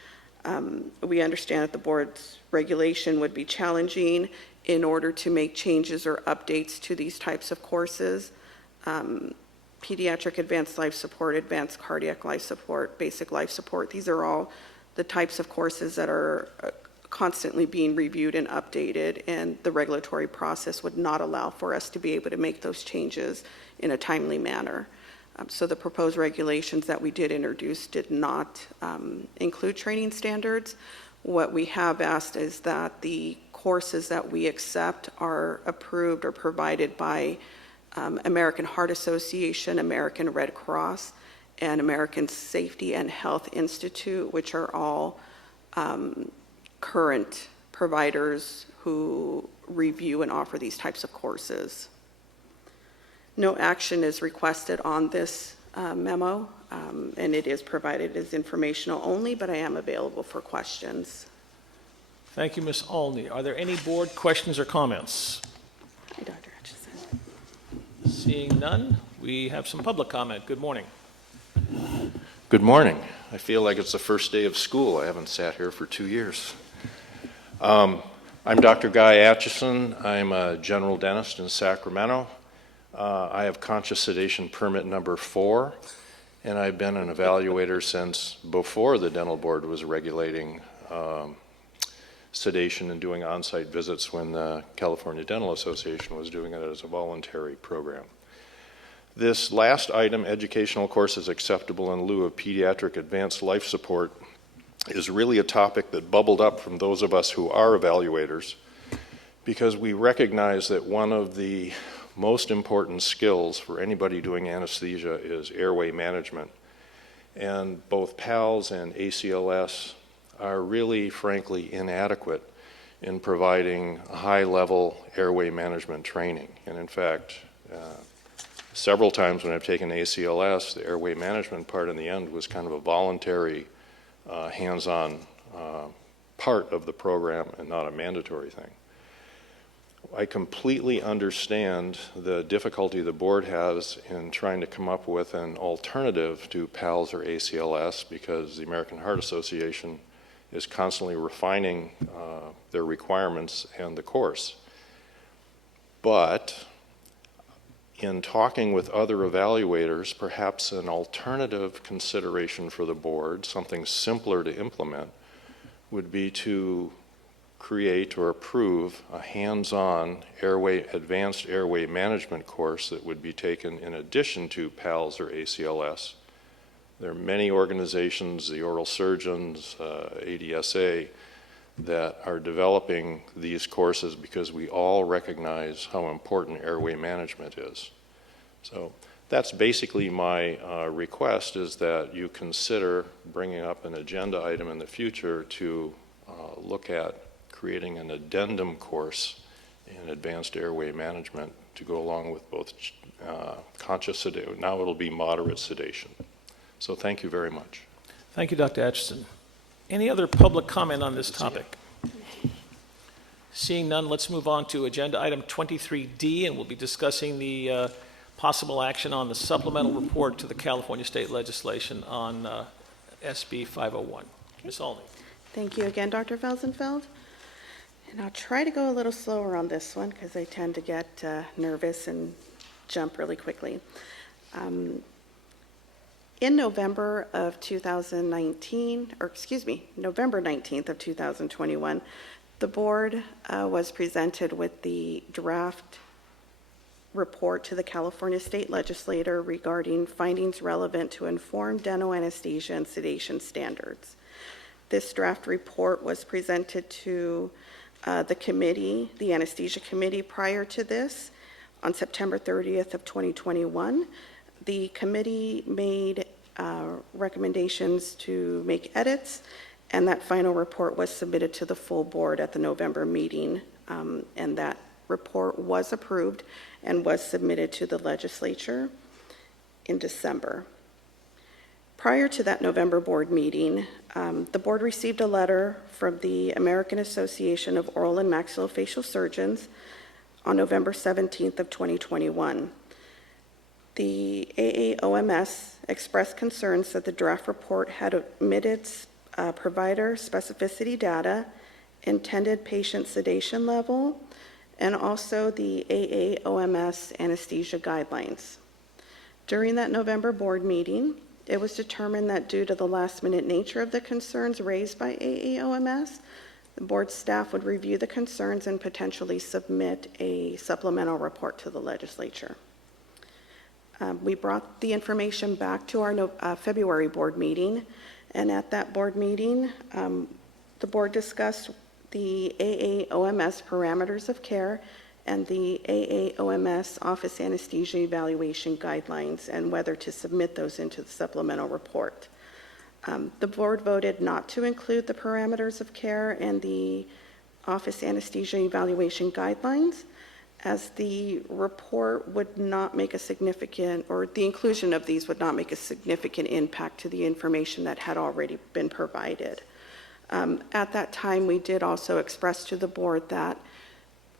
We understand that the board's regulation would be challenging in order to make changes or updates to these types of courses. Pediatric advanced life support, advanced cardiac life support, basic life support, these are all the types of courses that are constantly being reviewed and updated, and the regulatory process would not allow for us to be able to make those changes in a timely manner. So the proposed regulations that we did introduce did not include training standards. What we have asked is that the courses that we accept are approved or provided by American Heart Association, American Red Cross, and American Safety and Health Institute, which are all current providers who review and offer these types of courses. No action is requested on this memo, and it is provided as informational only, but I am available for questions. Thank you, Ms. Olney. Are there any board questions or comments? Hi, Dr. Hutchison. Seeing none, we have some public comment. Good morning. Good morning. I feel like it's the first day of school. I haven't sat here for 2 years. I'm Dr. Guy Atchison. I'm a general dentist in Sacramento. I have conscious sedation permit number 4, and I've been an evaluator since before the dental board was regulating sedation and doing on-site visits when the California Dental Association was doing it as a voluntary program. This last item, educational courses acceptable in lieu of pediatric advanced life support, is really a topic that bubbled up from those of us who are evaluators, because we recognize that one of the most important skills for anybody doing anesthesia is airway management. And both PALS and ACLS are really, frankly, inadequate in providing high-level airway management training. And in fact, several times when I've taken ACLS, the airway management part in the end was kind of a voluntary, hands-on part of the program and not a mandatory thing. I completely understand the difficulty the board has in trying to come up with an alternative to PALS or ACLS, because the American Heart Association is constantly refining their requirements and the course. But in talking with other evaluators, perhaps an alternative consideration for the board, something simpler to implement, would be to create or approve a hands-on advanced airway management course that would be taken in addition to PALS or ACLS. There are many organizations, the oral surgeons, ADSA, that are developing these courses because we all recognize how important airway management is. So that's basically my request, is that you consider bringing up an agenda item in the future to look at creating an addendum course in advanced airway management to go along with both conscious sedation. Now it'll be moderate sedation. So thank you very much. Thank you, Dr. Atchison. Any other public comment on this topic? Seeing none, let's move on to agenda item 23D, and we'll be discussing the possible action on the supplemental report to the California State Legislation on SB 501. Ms. Alney. Thank you again, Dr. Felsenfeld. And I'll try to go a little slower on this one because I tend to get nervous and jump really quickly. In November of 2019, or excuse me, November 19th of 2021, the board was presented with the draft report to the California State Legislature regarding findings relevant to informed dental anesthesia and sedation standards. This draft report was presented to the committee, the anesthesia committee, prior to this on September 30th of 2021. The committee made recommendations to make edits, and that final report was submitted to the full board at the November meeting, and that report was approved and was submitted to the legislature in December. Prior to that November board meeting, the board received a letter from the American Association of Oral and Maxillofacial Surgeons on November 17th of 2021. The AAOMS expressed concerns that the draft report had omitted provider specificity data, intended patient sedation level, and also the AAOMS anesthesia guidelines. During that November board meeting, it was determined that due to the last-minute nature of the concerns raised by AAOMS, the board staff would review the concerns and potentially submit a supplemental report to the legislature. We brought the information back to our February board meeting, and at that board meeting, the board discussed the AAOMS parameters of care and the AAOMS office anesthesia evaluation guidelines and whether to submit those into the supplemental report. The board voted not to include the parameters of care and the office anesthesia evaluation guidelines, as the report would not make a significant, or the inclusion of these would not make a significant impact to the information that had already been provided. At that time, we did also express to the board that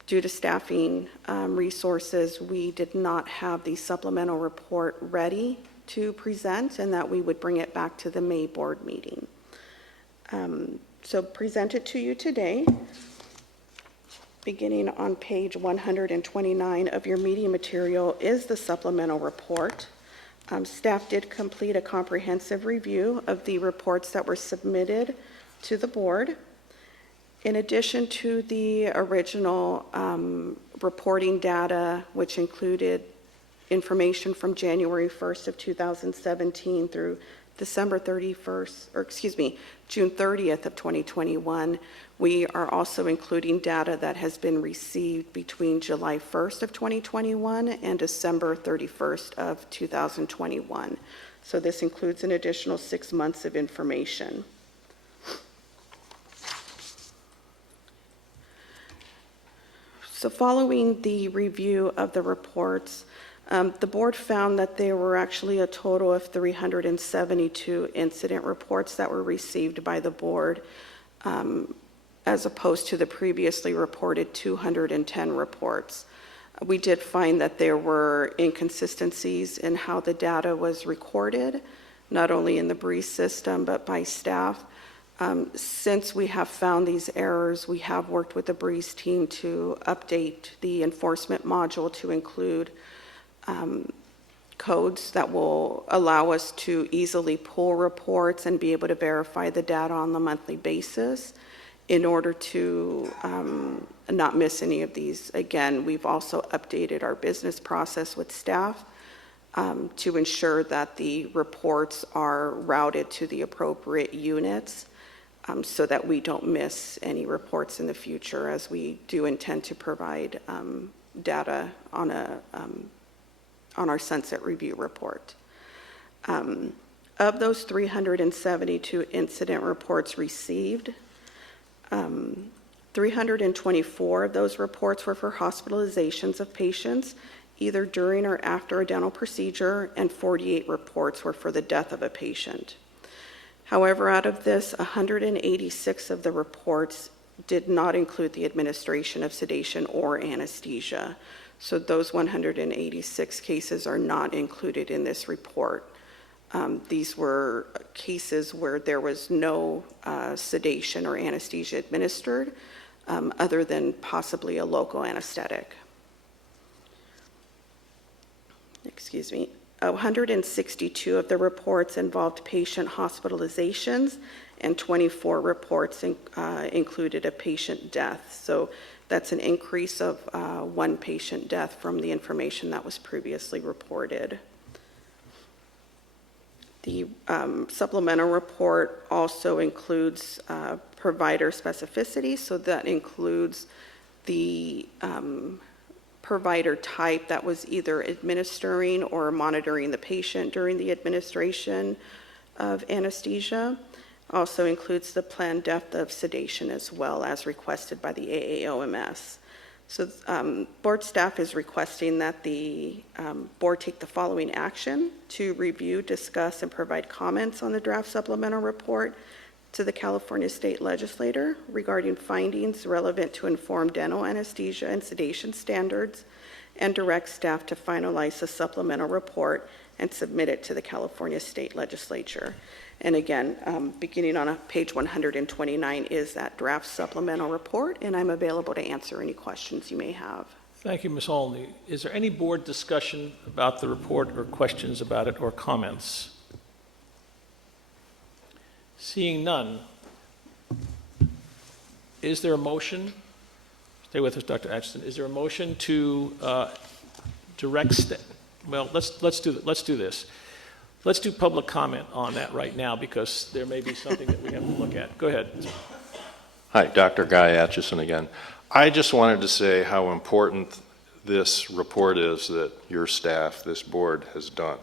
due to staffing resources, we did not have the supplemental report ready to present, and that we would bring it back to the May board meeting. So presented to you today, beginning on page 129 of your meeting material, is the supplemental report. Staff did complete a comprehensive review of the reports that were submitted to the board. In addition to the original reporting data, which included information from January 1st of 2017 through December 31st, or excuse me, June 30th of 2021, we are also including data that has been received between July 1st of 2021 and December 31st of 2021. So this includes an additional 6 months of information. So following the review of the reports, the board found that there were actually a total of 372 incident reports that were received by the board, as opposed to the previously reported 210 reports. We did find that there were inconsistencies in how the data was recorded, not only in the Brees system, but by staff. Since we have found these errors, we have worked with the Brees team to update the enforcement module to include codes that will allow us to easily pull reports and be able to verify the data on a monthly basis in order to not miss any of these. Again, we've also updated our business process with staff to ensure that the reports are routed to the appropriate units so that we don't miss any reports in the future, as we do intend to provide data on our sunset review report. Of those 372 incident reports received, 324 of those reports were for hospitalizations of patients either during or after a dental procedure, and 48 reports were for the death of a patient. However, out of this, 186 of the reports did not include the administration of sedation or anesthesia. So those 186 cases are not included in this report. These were cases where there was no sedation or anesthesia administered, other than possibly a local anesthetic. Excuse me. 162 of the reports involved patient hospitalizations, and 24 reports included a patient death. So that's an increase of 1 patient death from the information that was previously reported. The supplemental report also includes provider specificity, so that includes the provider type that was either administering or monitoring the patient during the administration of anesthesia. Also includes the planned depth of sedation as well, as requested by the AAOMS. So board staff is requesting that the board take the following action: to review, discuss, and provide comments on the draft supplemental report to the California State Legislature regarding findings relevant to inform dental anesthesia and sedation standards, and direct staff to finalize the supplemental report and submit it to the California State Legislature. And again, beginning on page 129 is that draft supplemental report, and I'm available to answer any questions you may have. Thank you, Ms. Olney. Is there any board discussion about the report or questions about it or comments? Seeing none, is there a motion? Stay with us, Dr. Atchison. Is there a motion to direct well, let's do this. Let's do public comment on that right now, because there may be something that we have to look at. Go ahead. Hi, Dr. Guy Atchison again. I just wanted to say how important this report is that your staff, this board, has done,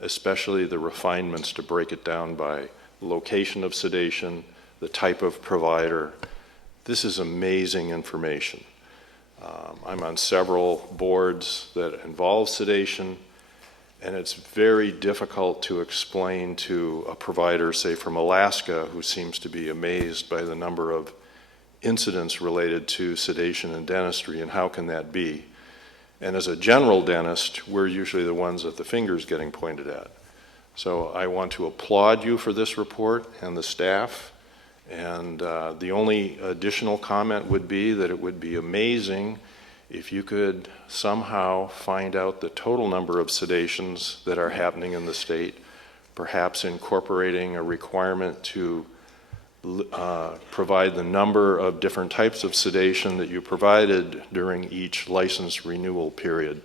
especially the refinements to break it down by location of sedation, the type of provider. This is amazing information. I'm on several boards that involve sedation, and it's very difficult to explain to a provider, say from Alaska, who seems to be amazed by the number of incidents related to sedation and dentistry, and how can that be? And as a general dentist, we're usually the ones that the finger's getting pointed at. So I want to applaud you for this report and the staff. And the only additional comment would be that it would be amazing if you could somehow find out the total number of sedations that are happening in the state, perhaps incorporating a requirement to provide the number of different types of sedation that you provided during each license renewal period.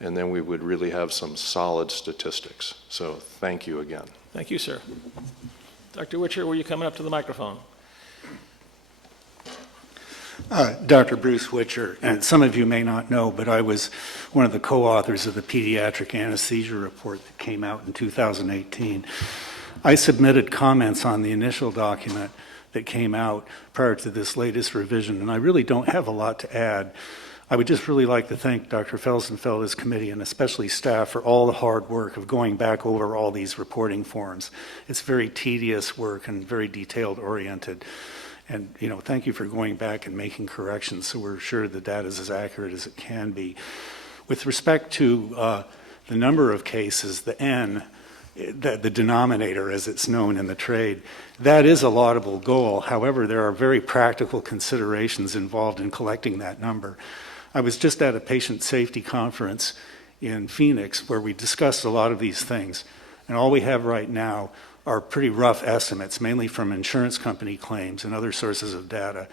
And then we would really have some solid statistics. So thank you again. Thank you, sir. Dr. Witcher, were you coming up to the microphone? Dr. Bruce Witcher, and some of you may not know, but I was one of the co-authors of the Pediatric Anesthesia report that came out in 2018. I submitted comments on the initial document that came out prior to this latest revision, and I really don't have a lot to add. I would just really like to thank Dr. Felsenfeld's committee and especially staff for all the hard work of going back over all these reporting forms. It's very tedious work and very detailed oriented. And, thank you for going back and making corrections so we're sure the data is as accurate as it can be. With respect to the number of cases, the N, the denominator as it's known in the trade, that is a laudable goal. However, there are very practical considerations involved in collecting that number. I was just at a patient safety conference in Phoenix where we discussed a lot of these things. And all we have right now are pretty rough estimates, mainly from insurance company claims and other sources of data.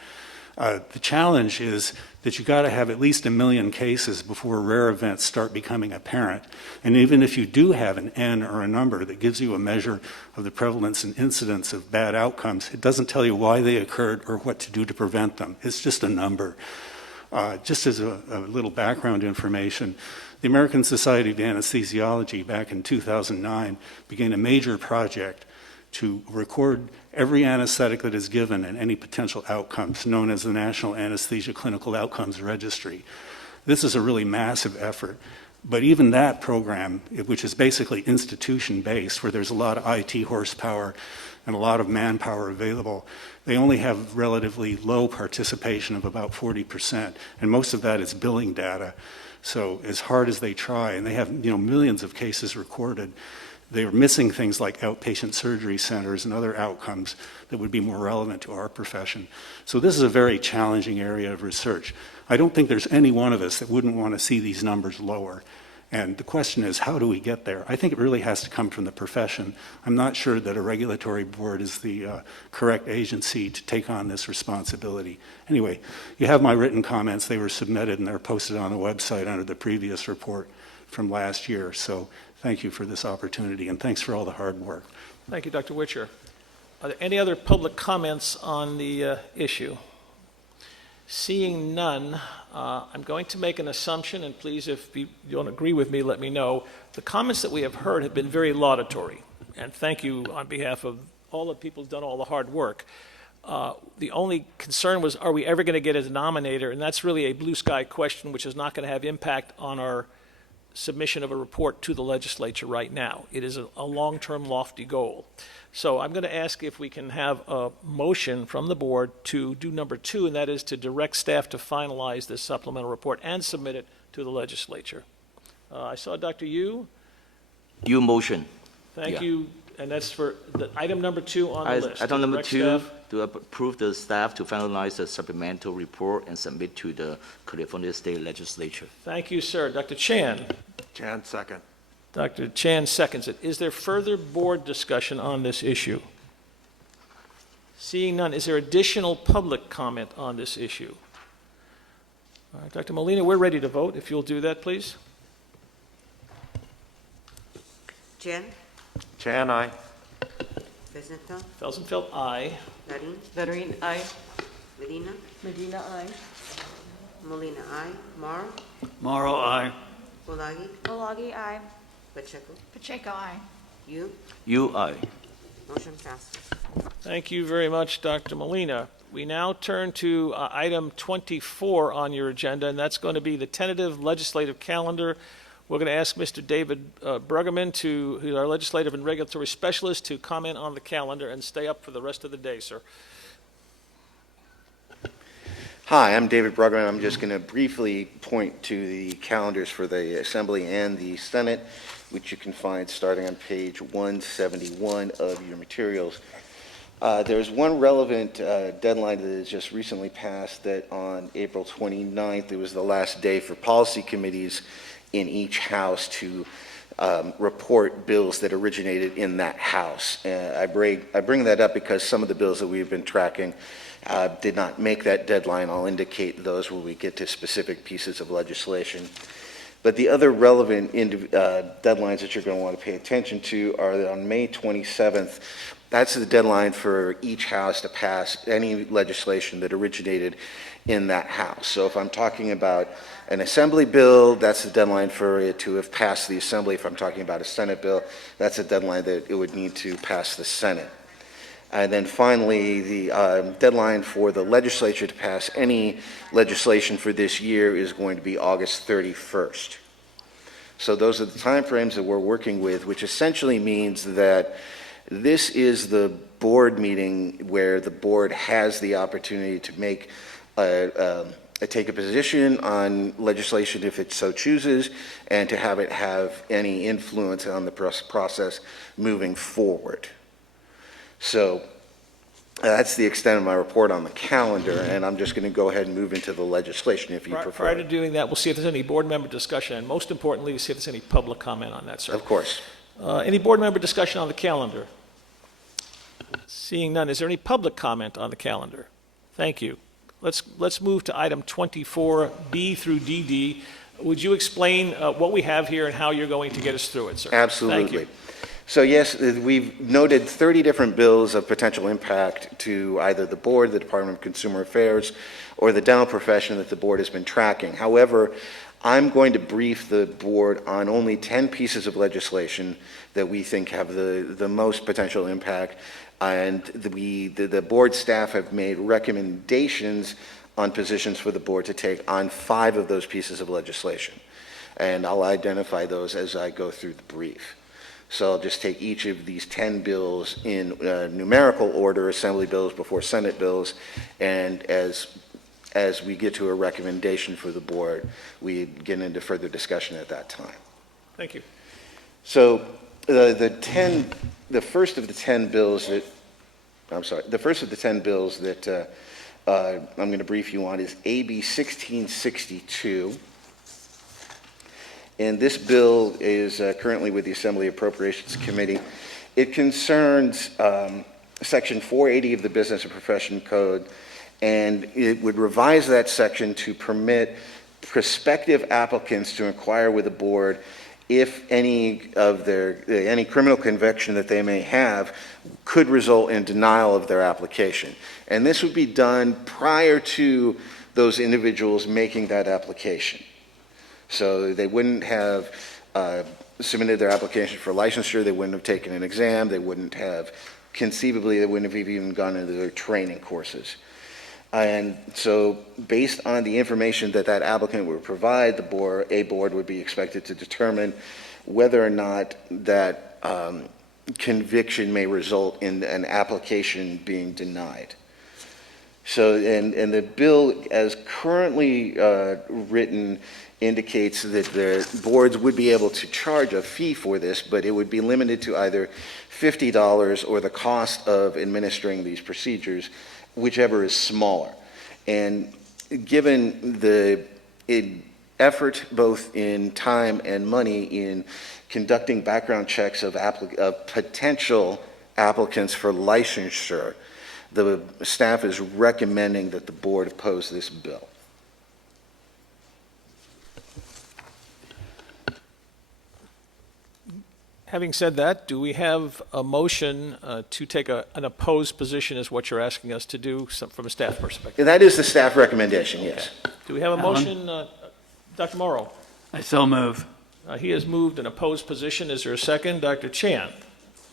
The challenge is that you got to have at least 1 million cases before rare events start becoming apparent. And even if you do have an N or a number that gives you a measure of the prevalence and incidence of bad outcomes, it doesn't tell you why they occurred or what to do to prevent them. It's just a number. Just as a little background information, the American Society of Anesthesiology back in 2009 began a major project to record every anesthetic that is given and any potential outcomes, known as the National Anesthesia Clinical Outcomes Registry. This is a really massive effort, but even that program, which is basically institution-based, where there's a lot of IT horsepower and a lot of manpower available, they only have relatively low participation of about 40%, and most of that is billing data. So as hard as they try, and they have millions of cases recorded, they're missing things like outpatient surgery centers and other outcomes that would be more relevant to our profession. So this is a very challenging area of research. I don't think there's any one of us that wouldn't want to see these numbers lower. And the question is, how do we get there? I think it really has to come from the profession. I'm not sure that a regulatory board is the correct agency to take on this responsibility. Anyway, you have my written comments. They were submitted and they're posted on the website under the previous report from last year. So thank you for this opportunity, and thanks for all the hard work. Thank you, Dr. Witcher. Are there any other public comments on the issue? Seeing none, I'm going to make an assumption, and please, if you don't agree with me, let me know. The comments that we have heard have been very laudatory, and thank you on behalf of all the people who've done all the hard work. The only concern was, are we ever going to get a denominator? And that's really a blue sky question, which is not going to have impact on our submission of a report to the legislature right now. It is a long-term lofty goal. So I'm going to ask if we can have a motion from the board to do number 2, and that is to direct staff to finalize this supplemental report and submit it to the legislature. I saw Dr. Lieu. You motion. Thank Yeah. you. And that's for the item number 2 on the list. Item number Direct 2, staff. to approve the staff to finalize the supplemental report and submit to the California State Legislature. Thank you, sir. Dr. Chan. Chan, second. Dr. Chan seconds it. Is there further board discussion on this issue? Seeing none, is there additional public comment on this issue? All right, Dr. Molina, we're ready to vote. If you'll do that, please. Chen, Chan, aye. Felsenfeld, Felsenfeld, aye. Larin, Larin, aye. Medina, Medina, aye. Molina, aye. Morrow, Morrow, aye. Olagi, Olagi, aye. Pacheco, Pacheco, aye. Yu, You, aye. motion passes. Thank you very much, Dr. Molina. We now turn to item 24 on your agenda, and that's going to be the tentative legislative calendar. We're going to ask Mr. David Bruggeman, who's our legislative and regulatory specialist, to comment on the calendar and stay up for the rest of the day, sir. Hi, I'm David Bruggeman. I'm just going to briefly point to the calendars for the Assembly and the Senate, which you can find starting on page 171 of your materials. There's one relevant deadline that has just recently passed, that on April 29th, it was the last day for policy committees in each house to report bills that originated in that house. I bring that up because some of the bills that we've been tracking did not make that deadline. I'll indicate those when we get to specific pieces of legislation. But the other relevant deadlines that you're going to want to pay attention to are that on May 27th. That's the deadline for each house to pass any legislation that originated in that house. So if I'm talking about an assembly bill, that's the deadline for it to have passed the assembly. If I'm talking about a Senate bill, that's the deadline that it would need to pass the Senate. And then finally, the deadline for the legislature to pass any legislation for this year is going to be August 31st. So those are the timeframes that we're working with, which essentially means that this is the board meeting where the board has the opportunity to make take a position on legislation if it so chooses, and to have it have any influence on the process moving forward. So that's the extent of my report on the calendar, and I'm just going to go ahead and move into the legislation if you prefer. Prior to doing that, we'll see if there's any board member discussion, and most importantly, see if there's any public comment on that, sir. Of course. Any board member discussion on the calendar? Seeing none, is there any public comment on the calendar? Thank you. Let's move to item 24B through DD. Would you explain what we have here and how you're going to get us through it, sir? Absolutely. Thank you. So yes, we've noted 30 different bills of potential impact to either the board, the Department of Consumer Affairs, or the dental profession that the board has been tracking. However, I'm going to brief the board on only 10 pieces of legislation that we think have the most potential impact, and the board staff have made recommendations on positions for the board to take on 5 of those pieces of legislation. And I'll identify those as I go through the brief. So I'll just take each of these 10 bills in numerical order, assembly bills before Senate bills, and as we get to a recommendation for the board, we get into further discussion at that time. Thank you. So the first of the 10 bills that I'm going to brief you on is AB 1662. And this bill is currently with the Assembly Appropriations Committee. It concerns Section 480 of the Business and Profession Code, and it would revise that section to permit prospective applicants to inquire with the board if any criminal conviction that they may have could result in denial of their application. And this would be done prior to those individuals making that application. So they wouldn't have submitted their application for licensure, they wouldn't have taken an exam, they wouldn't have even gone into their training courses. And so based on the information that applicant would provide, a board would be expected to determine whether or not that conviction may result in an application being denied. So, and the bill as currently written indicates that the boards would be able to charge a fee for this, but it would be limited to either $50 or the cost of administering these procedures, whichever is smaller. And given the effort both in time and money in conducting background checks of potential applicants for licensure, the staff is recommending that the board oppose this bill. Having said that, do we have a motion to take an opposed position is what you're asking us to do from a staff perspective? That is the staff recommendation, yes. Okay. Do we have a motion? Dr. Morrow? I so move. He has moved an opposed position. Is there a second? Dr. Chan?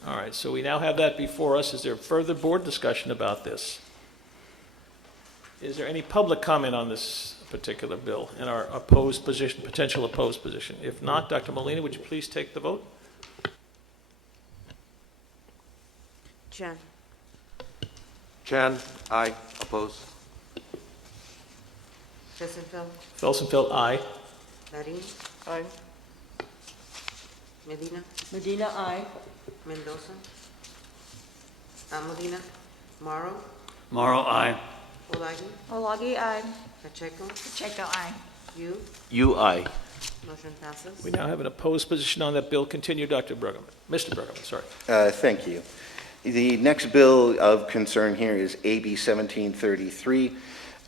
All right, so we now have that before us. Is there further board discussion about this? Is there any public comment on this particular bill and our opposed position, potential opposed position? If not, Dr. Molina, would you please take the vote? Chan. Chan, aye. Oppose. Felsenfeld. Felsenfeld, aye. Marin. Aye. Medina. Medina, aye. Mendoza. Molina. Morrow. Morrow, aye. Olagi. Olagi, aye. Pacheco. Pacheco, aye. Lieu. UI. Motion passes. We now have an opposed position on that bill. Continue, Dr. Bruggeman. Mr. Bruggeman, sorry. Thank you. The next bill of concern here is AB 1733,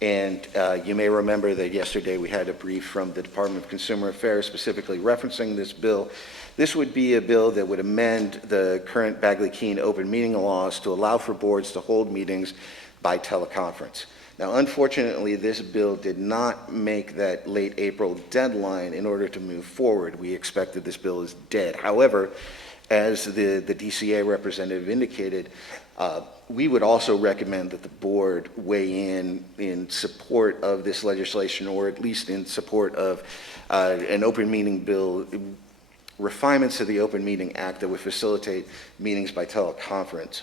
And you may remember that yesterday we had a brief from the Department of Consumer Affairs specifically referencing this bill. This would be a bill that would amend the current Bagley-Keene open meeting laws to allow for boards to hold meetings by teleconference. Now, unfortunately, this bill did not make that late April deadline in order to move forward. We expect that this bill is dead. However, as the DCA representative indicated, we would also recommend that the board weigh in support of this legislation, or at least in support of an open meeting bill, refinements to the Open Meeting Act that would facilitate meetings by teleconference.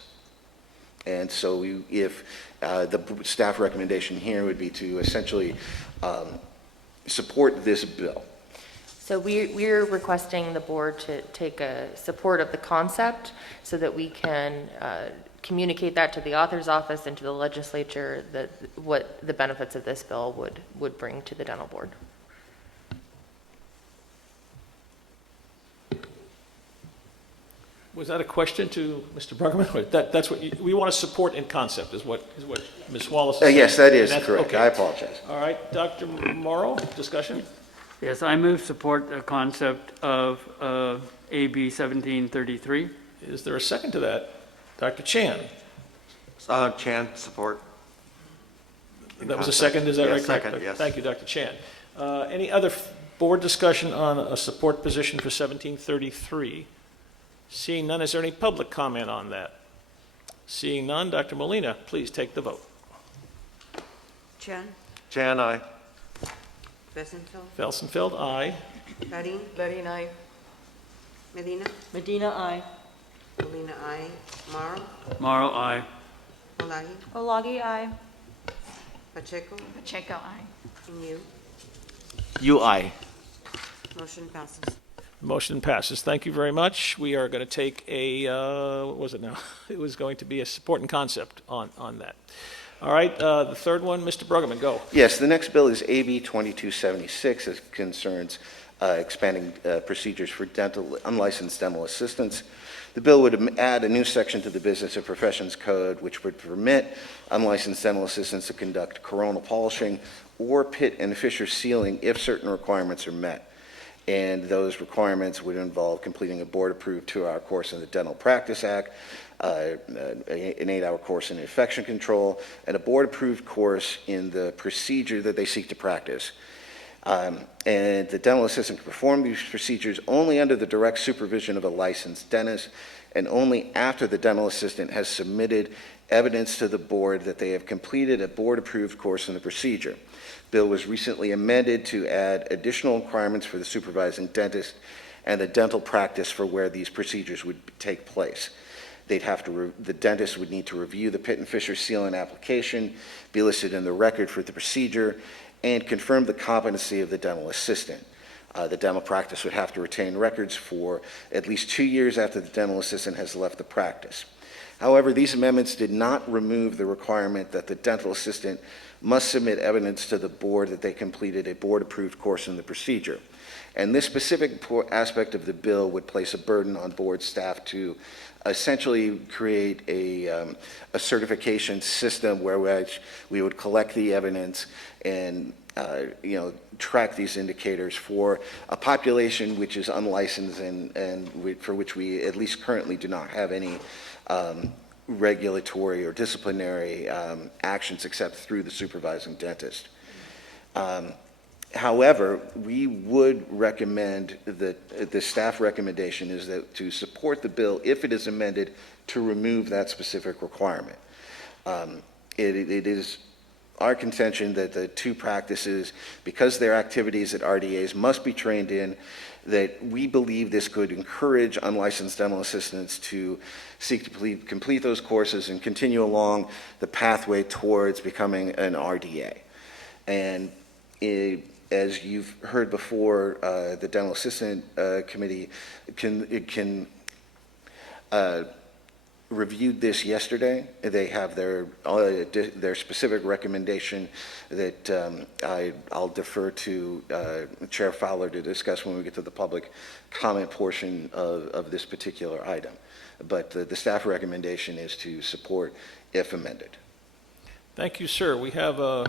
And so if the staff recommendation here would be to essentially support this bill. So we're requesting the board to take a support of the concept so that we can communicate that to the author's office and to the legislature, that what the benefits of this bill would bring to the dental board. Was that a question to Mr. Bruggeman? That's what we want to support in concept, is what Ms. Wallace is saying. Yes, that is And correct. okay. I apologize. All right, Dr. Morrow, discussion? Yes, I move support the concept of AB 1733. Is there a second to that? Dr. Chan? Chan, support. That was a second, is that Yes, right? second, yes. Thank you, Dr. Chan. Any other board discussion on a support position for 1733? Seeing none, is there any public comment on that? Seeing none, Dr. Molina, please take the vote. Chen, Chan, aye. Besenfeld, Felsenfeld, aye. Karin, Betty and I. Medina, Medina, I. Molina, aye. Morrow, Morrow, aye. Olagi, Olagi, I. Pacheco, Pacheco, I. and you. UI. Motion passes. Motion passes. Thank you very much. We are going to take a, what was it now? It was going to be a support and concept on that. All right, the third one, Mr. Bruggeman, go. Yes, the next bill is AB 2276. It concerns expanding procedures for unlicensed dental assistants. The bill would add a new section to the Business and Professions Code, which would permit unlicensed dental assistants to conduct coronal polishing or pit and fissure sealing if certain requirements are met. And those requirements would involve completing a board-approved 2-hour course in the Dental Practice Act, an 8-hour course in infection control, and a board-approved course in the procedure that they seek to practice. And the dental assistant can perform these procedures only under the direct supervision of a licensed dentist, and only after the dental assistant has submitted evidence to the board that they have completed a board-approved course in the procedure. Bill was recently amended to add additional requirements for the supervising dentist and the dental practice for where these procedures would take place. They'd have to, the dentist would need to review the pit and fissure sealant application, be listed in the record for the procedure, and confirm the competency of the dental assistant. The dental practice would have to retain records for at least 2 years after the dental assistant has left the practice. However, these amendments did not remove the requirement that the dental assistant must submit evidence to the board that they completed a board-approved course in the procedure. And this specific aspect of the bill would place a burden on board staff to essentially create a certification system where we would collect the evidence and track these indicators for a population which is unlicensed and for which we at least currently do not have any regulatory or disciplinary actions except through the supervising dentist. However, we would recommend that the staff recommendation is that to support the bill if it is amended to remove that specific requirement. It is our contention that the two practices, because their activities at RDAs must be trained in, that we believe this could encourage unlicensed dental assistants to seek to complete those courses and continue along the pathway towards becoming an RDA. And as you've heard before, the Dental Assistant Committee reviewed this yesterday. They have their specific recommendation that I'll defer to Chair Fowler to discuss when we get to the public comment portion of this particular item. But the staff recommendation is to support if amended. Thank you, sir. We have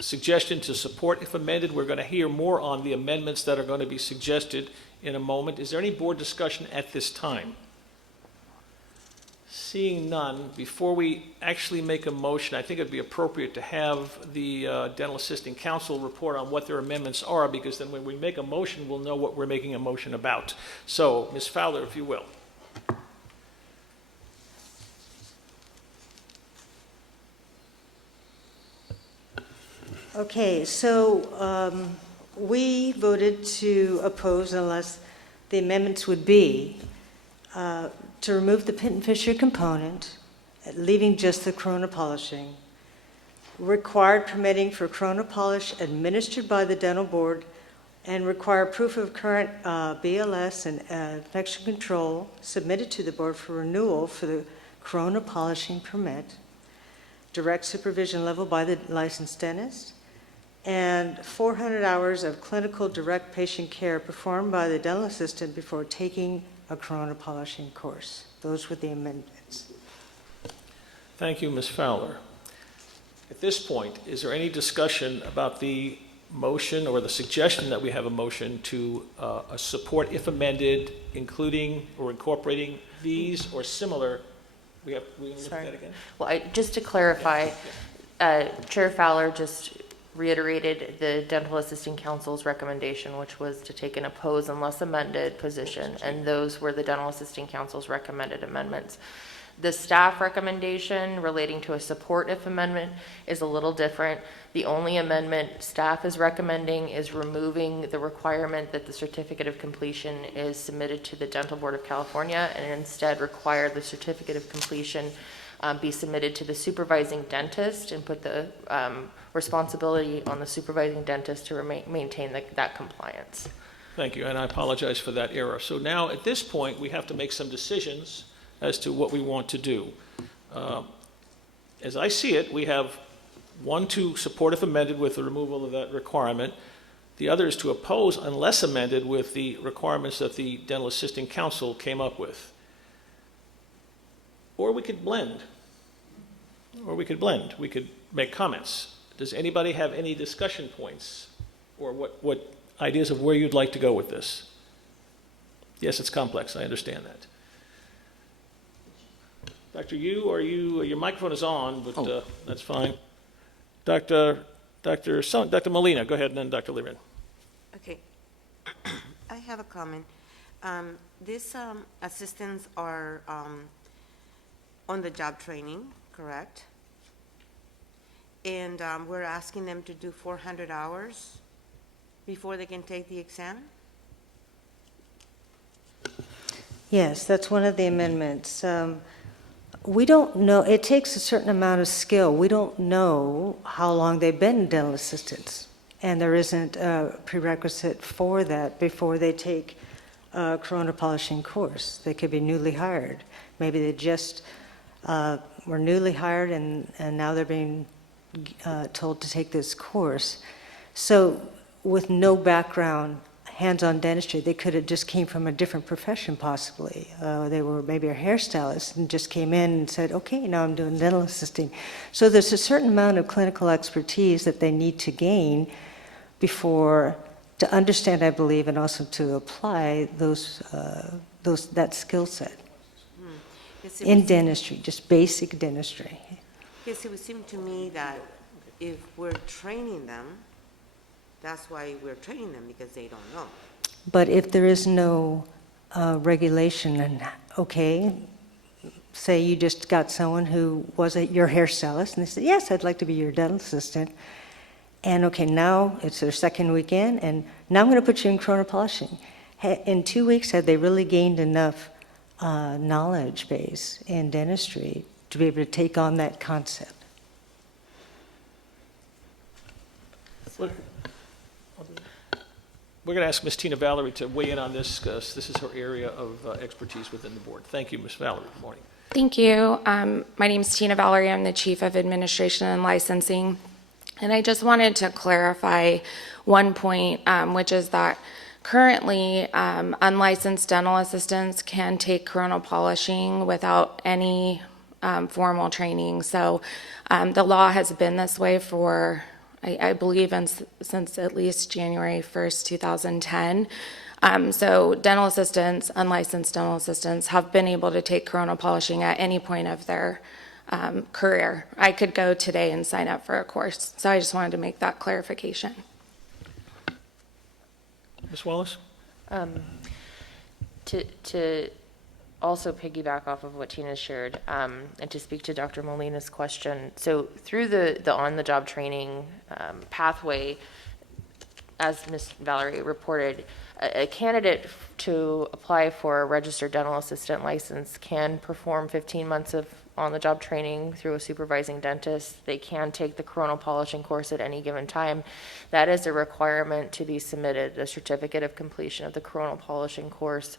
suggestion to support if amended. We're going to hear more on the amendments that are going to be suggested in a moment. Is there any board discussion at this time? Seeing none, before we actually make a motion, I think it'd be appropriate to have the Dental Assisting Council report on what their amendments are, because then when we make a motion, we'll know what we're making a motion about. So, Ms. Fowler, if you will. Okay, so we voted to oppose unless the amendments would be to remove the pin and fissure component, leaving just the corona polishing, required permitting for corona polish administered by the dental board, and require proof of current BLS and infection control submitted to the board for renewal for the corona polishing permit, direct supervision level by the licensed dentist, and 400 hours of clinical direct patient care performed by the dental assistant before taking a corona polishing course. Those were the amendments. Thank you, Ms. Fowler. At this point, is there any discussion about the motion or the suggestion that we have a motion to support if amended, including or incorporating these or similar? We can look at that again? Well, just to clarify, Chair Fowler just reiterated the Dental Assisting Council's recommendation, which was to take an oppose unless amended position, and those were the Dental Assisting Council's recommended amendments. The staff recommendation relating to a support if amendment is a little different. The only amendment staff is recommending is removing the requirement that the certificate of completion is submitted to the Dental Board of California, and instead require the certificate of completion be submitted to the supervising dentist, and put the responsibility on the supervising dentist to maintain that compliance. Thank you, and I apologize for that error. So now, at this point, we have to make some decisions as to what we want to do. As I see it, we have one to support if amended with the removal of that requirement. The other is to oppose unless amended with the requirements that the Dental Assisting Council came up with. Or we could blend. We could make comments. Does anybody have any discussion points or what ideas of where you'd like to go with this? Yes, it's complex. I understand that. Dr. Lieu, your microphone is on, but that's fine. Dr. Molina, go ahead, and then Dr. Liren. Okay. I have a comment. These assistants are on the job training, correct? And we're asking them to do 400 hours before they can take the exam? Yes, that's one of the amendments. We don't know, it takes a certain amount of skill. We don't know how long they've been dental assistants, and there isn't a prerequisite for that before they take a corona polishing course. They could be newly hired. Maybe they just were newly hired and now they're being told to take this course. So with no background hands-on dentistry, they could have just came from a different profession possibly. They were maybe a hairstylist and just came in and said, okay, now I'm doing dental assisting. So there's a certain amount of clinical expertise that they need to gain before to understand, I believe, and also to apply that skill set in dentistry, just basic dentistry. Yes, it would seem to me that if we're training them, that's why we're training them, because they don't know. But if there is no regulation, and okay, say you just got someone who was your hairstylist, and they said, yes, I'd like to be your dental assistant, and okay, now it's their second weekend, and now I'm going to put you in corona polishing. In 2 weeks, had they really gained enough knowledge base in dentistry to be able to take on that concept? We're going to ask Ms. Tina Valerie to weigh in on this, because this is her area of expertise within the board. Thank you, Ms. Valerie. Good morning. Thank you. My name is Tina Valerie. I'm the Chief of Administration and Licensing. And I just wanted to clarify one point, which is that currently unlicensed dental assistants can take corona polishing without any formal training. So the law has been this way for I believe, since at least January 1st, 2010. So dental assistants, unlicensed dental assistants, have been able to take corona polishing at any point of their career. I could go today and sign up for a course. So I just wanted to make that clarification. Ms. Wallace? To also piggyback off of what Tina shared, and to speak to Dr. Molina's question, so through the on-the-job training pathway, as Ms. Valerie reported, a candidate to apply for a registered dental assistant license can perform 15 months of on-the-job training through a supervising dentist. They can take the coronal polishing course at any given time. That is a requirement to be submitted, a certificate of completion of the coronal polishing course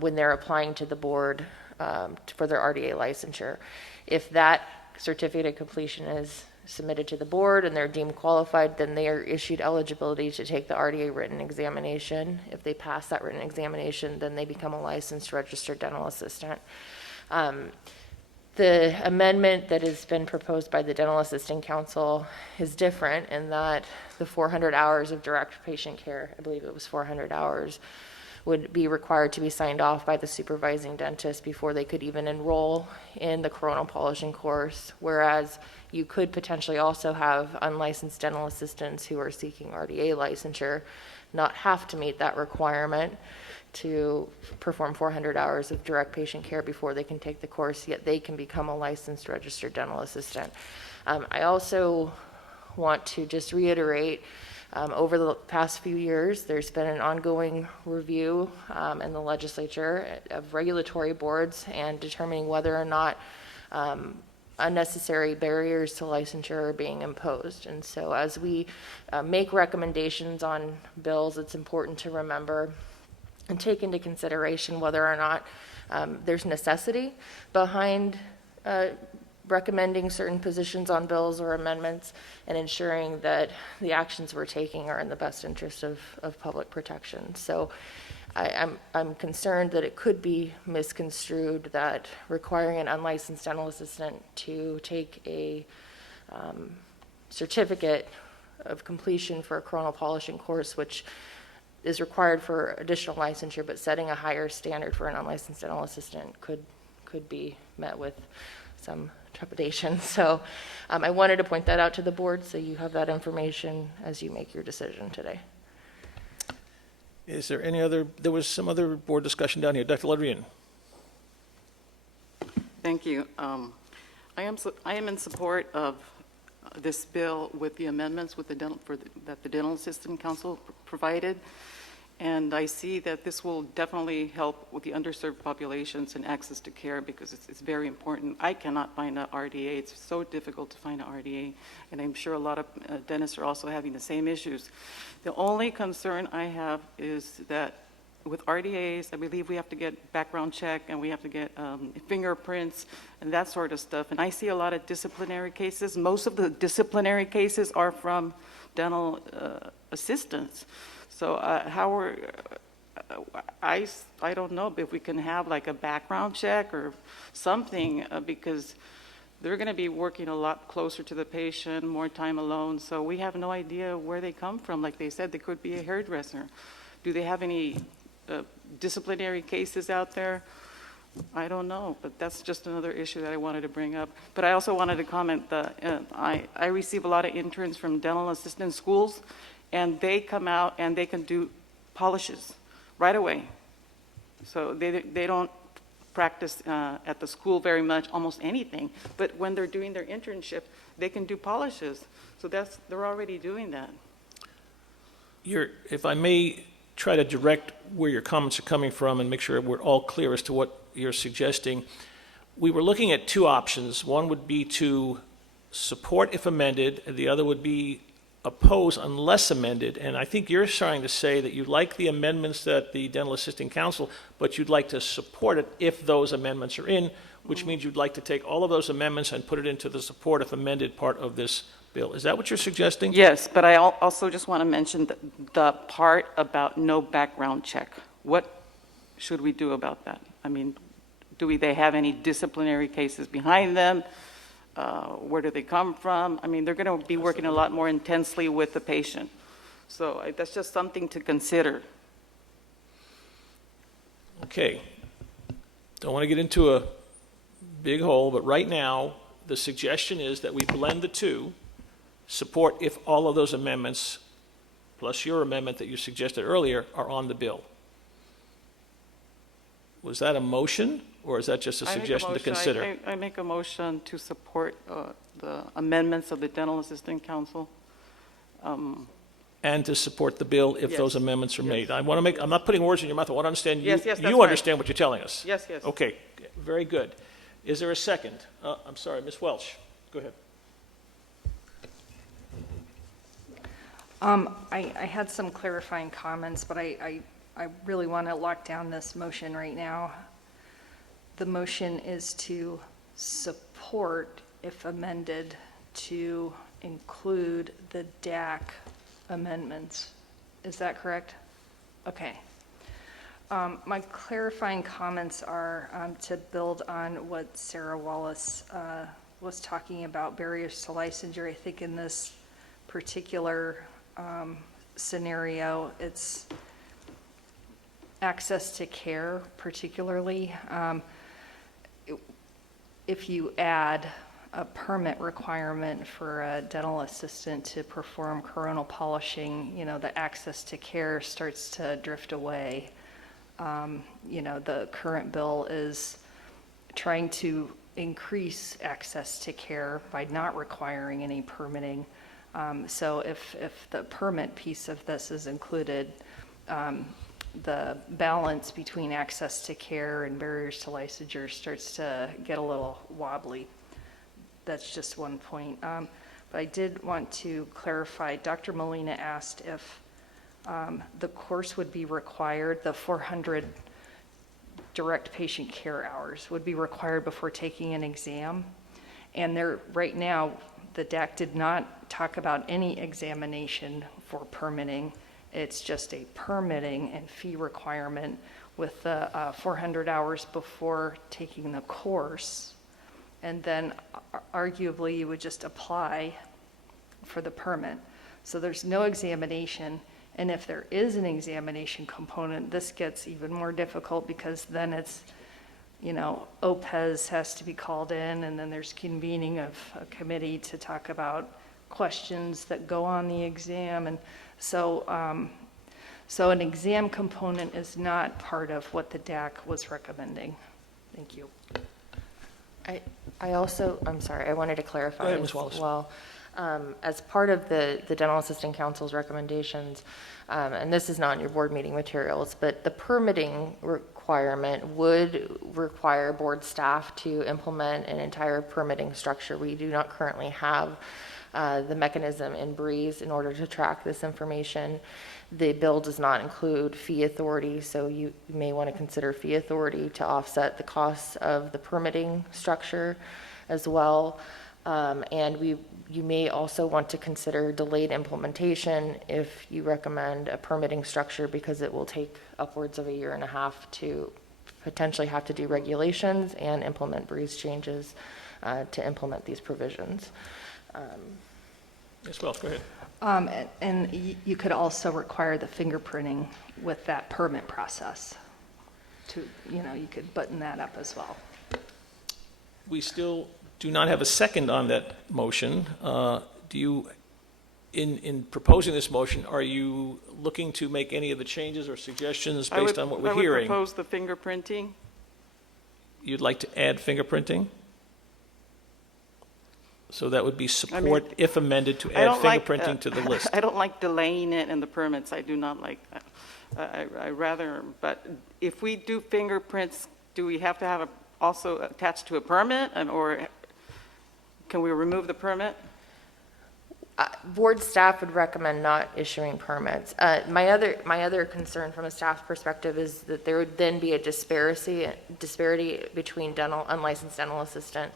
when they're applying to the board for their RDA licensure. If that certificate of completion is submitted to the board and they're deemed qualified, then they are issued eligibility to take the RDA written examination. If they pass that written examination, then they become a licensed registered dental assistant. The amendment that has been proposed by the Dental Assisting Council is different in that the 400 hours of direct patient care, I believe it was 400 hours, would be required to be signed off by the supervising dentist before they could even enroll in the coronal polishing course, whereas you could potentially also have unlicensed dental assistants who are seeking RDA licensure not have to meet that requirement to perform 400 hours of direct patient care before they can take the course, yet they can become a licensed registered dental assistant. I also want to just reiterate, over the past few years, there's been an ongoing review in the legislature of regulatory boards and determining whether or not unnecessary barriers to licensure are being imposed. And so as we make recommendations on bills, it's important to remember and take into consideration whether or not there's necessity behind recommending certain positions on bills or amendments and ensuring that the actions we're taking are in the best interest of public protection. So I'm concerned that it could be misconstrued that requiring an unlicensed dental assistant to take a certificate of completion for a coronal polishing course, which is required for additional licensure, but setting a higher standard for an unlicensed dental assistant could be met with some trepidation. So I wanted to point that out to the board so you have that information as you make your decision today. Is there any other, there was some other board discussion down here. Dr. Ladrian. Thank you. I am in support of this bill with the amendments with that the Dental Assistant Council provided. And I see that this will definitely help with the underserved populations and access to care because it's very important. I cannot find an RDA. It's so difficult to find an RDA. And I'm sure a lot of dentists are also having the same issues. The only concern I have is that with RDAs, I believe we have to get background check and we have to get fingerprints and that sort of stuff. And I see a lot of disciplinary cases. Most of the disciplinary cases are from dental assistants. So I don't know if we can have like a background check or something because they're going to be working a lot closer to the patient, more time alone. So we have no idea where they come from. Like they said, they could be a hairdresser. Do they have any disciplinary cases out there? I don't know, but that's just another issue that I wanted to bring up. But I also wanted to comment that I receive a lot of interns from dental assistant schools, and they come out and they can do polishes right away. So they don't practice at the school very much, almost anything. But when they're doing their internship, they can do polishes. So they're already doing that. If I may try to direct where your comments are coming from and make sure we're all clear as to what you're suggesting, we were looking at two options. One would be to support if amended, and the other would be oppose unless amended. And I think you're trying to say that you like the amendments that the Dental Assisting Council, but you'd like to support it if those amendments are in, which means you'd like to take all of those amendments and put it into the support if amended part of this bill. Is that what you're suggesting? Yes, but I also just want to mention the part about no background check. What should we do about that? I mean, do they have any disciplinary cases behind them? Where do they come from? I mean, they're going to be working a lot more intensely with the patient. So that's just something to consider. Okay. Don't want to get into a big hole, but right now, the suggestion is that we blend the two, support if all of those amendments, plus your amendment that you suggested earlier, are on the bill. Was that a motion, or is that just a suggestion to consider? I make a motion to support the amendments of the Dental Assistant Council. And to support the bill if Yes. those amendments are made. I want to make, I'm not putting words in your mouth, I want to understand you, Yes, yes, that's you right. understand what you're telling us. Yes, yes. Okay, very good. Is there a second? I'm sorry, Ms. Welch, go ahead. I had some clarifying comments, but I really want to lock down this motion right now. The motion is to support, if amended, to include the DAC amendments. Is that correct? Okay. My clarifying comments are to build on what Sarah Wallace was talking about, barriers to licensure. I think in this particular scenario, it's access to care particularly. If you add a permit requirement for a dental assistant to perform coronal polishing, the access to care starts to drift away. The current bill is trying to increase access to care by not requiring any permitting. So if the permit piece of this is included, the balance between access to care and barriers to licensure starts to get a little wobbly. That's just one point. But I did want to clarify, Dr. Molina asked if the course would be required, the 400 direct patient care hours would be required before taking an exam. And there, right now, the DAC did not talk about any examination for permitting. It's just a permitting and fee requirement with the 400 hours before taking the course. And then arguably you would just apply for the permit. So there's no examination. And if there is an examination component, this gets even more difficult because then it's, OPES has to be called in, and then there's convening of a committee to talk about questions that go on the exam. And so an exam component is not part of what the DAC was recommending. Thank you. I'm sorry, I wanted to clarify Go ahead, as Ms. Wallace. well. As part of the Dental Assistant Council's recommendations, and this is not in your board meeting materials, but the permitting requirement would require board staff to implement an entire permitting structure. We do not currently have the mechanism in Brees in order to track this information. The bill does not include fee authority, so you may want to consider fee authority to offset the costs of the permitting structure as well. And you may also want to consider delayed implementation if you recommend a permitting structure, because it will take upwards of 1.5 years to potentially have to do regulations and implement Brees changes to implement these provisions. Yes, well, go ahead. And you could also require the fingerprinting with that permit process. You could button that up as well. We still do not have a second on that motion. Do you, in proposing this motion, are you looking to make any of the changes or suggestions based on what we're hearing? I would propose the fingerprinting. You'd like to add fingerprinting? So that would be support, if amended, to add fingerprinting to the list. I don't like delaying it in the permits. I do not like that. I rather, but if we do fingerprints, do we have to have also attached to a permit, or can we remove the permit? Board staff would recommend not issuing permits. My other concern from a staff perspective is that there would then be a disparity between unlicensed dental assistant.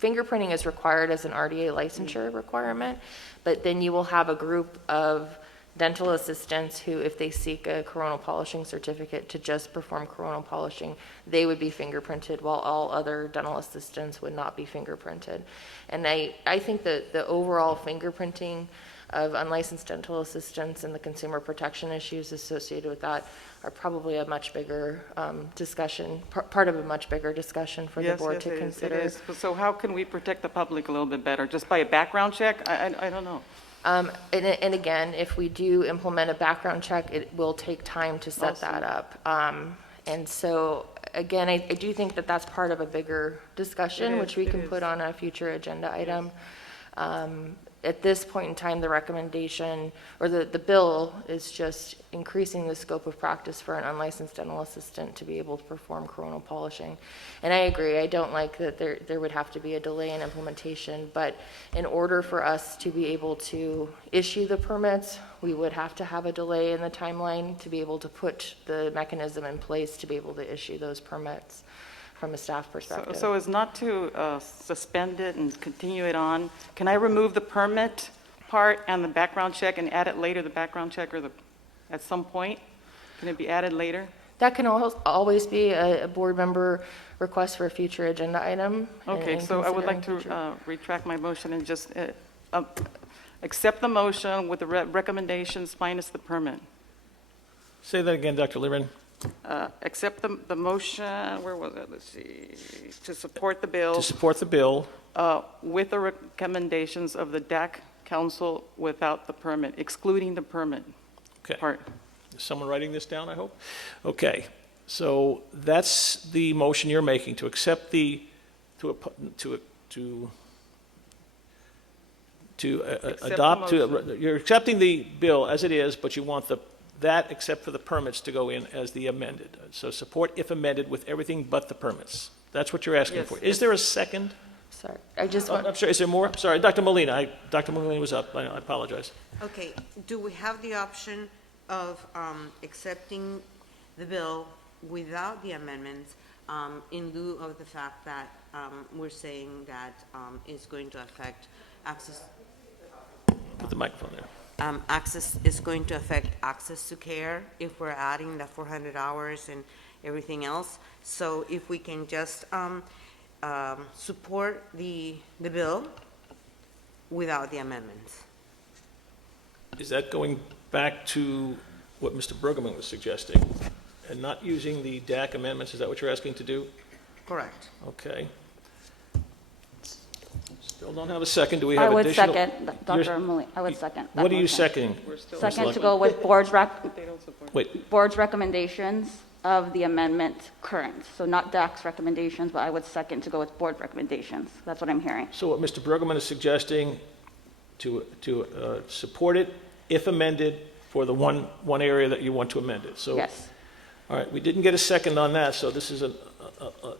Fingerprinting is required as an RDA licensure requirement, but then you will have a group of dental assistants who, if they seek a coronal polishing certificate to just perform coronal polishing, they would be fingerprinted, while all other dental assistants would not be fingerprinted. And I think that the overall fingerprinting of unlicensed dental assistants and the consumer protection issues associated with that are probably a much bigger discussion, part of a much bigger discussion for the board to consider. It is. So how can we protect the public a little bit better? Just by a background check? I don't know. And again, if we do implement a background check, it will take time to set that up. And so, again, I do think that that's part of a bigger discussion, which we can put on a future agenda item. At this point in time, the recommendation, or the bill, is just increasing the scope of practice for an unlicensed dental assistant to be able to perform coronal polishing. And I agree, I don't like that there would have to be a delay in implementation, but in order for us to be able to issue the permits, we would have to have a delay in the timeline to be able to put the mechanism in place to be able to issue those permits from a staff perspective. So as not to suspend it and continue it on, can I remove the permit part and the background check and add it later, the background check, or at some point? Can it be added later? That can always be a board member request for a future agenda item. Okay, so I would like to retract my motion and just accept the motion with the recommendations minus the permit. Say that again, Dr. Liren. Accept the motion, where was it? Let's see, to support the bill. To support the bill. With the recommendations of the DAC council without the permit, excluding the permit part. Is someone writing this down, I hope? Okay, so that's the motion you're making, to accept the, adopt, you're accepting the bill as it is, but you want that except for the permits to go in as the amended. So support if amended with everything but the permits. That's what you're asking for. Is there a second? Sorry, I just want... I'm sorry, is there more? Sorry, Dr. Molina. Dr. Molina was up. I apologize. Okay, do we have the option of accepting the bill without the amendments in lieu of the fact that we're saying that it's going to affect access? Put the microphone there. Access is going to affect access to care if we're adding the 400 hours and everything else. So if we can just support the bill without the amendments. Is that going back to what Mr. Brueggemann was suggesting and not using the DAC amendments? Is that what you're asking to do? Correct. Okay. Still don't have a second. Do we have additional? I would second, Dr. Molina. I would second. What are you seconding? Second to go with board's Wait. recommendations of the amendment current. So not DAC's recommendations, but I would second to go with board recommendations. That's what I'm hearing. So what Mr. Brueggemann is suggesting to support it if amended for the one area that you want to amend it. So, yes. All right. We didn't get a second on that. So this is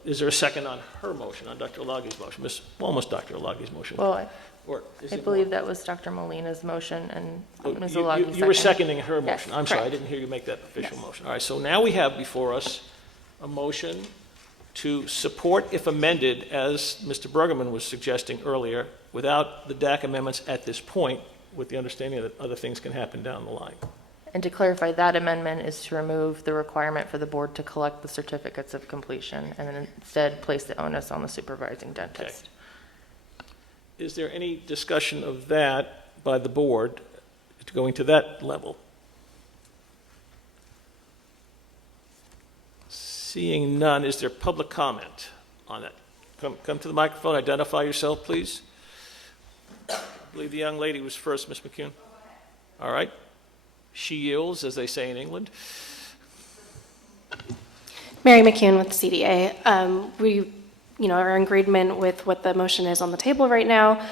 is there a second on her motion, on Dr. Olagi's motion? Almost Dr. Olagi's motion. Well, Or is I it believe more? that was Dr. Molina's motion and Ms. You Olagi's you were second. seconding her motion. I'm sorry, I didn't hear you make that official motion. All right, so now we have before us a motion to support, if amended, as Mr. Brueggemann was suggesting earlier, without the DAC amendments at this point, with the understanding that other things can happen down the line. And to clarify, that amendment is to remove the requirement for the board to collect the certificates of completion and then instead place the onus on the supervising dentist. Okay. Is there any discussion of that by the board going to that level? Seeing none, is there public comment on it? Come to the microphone, identify yourself, please. I believe the young lady was first, Ms. McCune. All right. She yields, as they say in England. Mary McCune with CDA. We are in agreement with what the motion is on the table right now.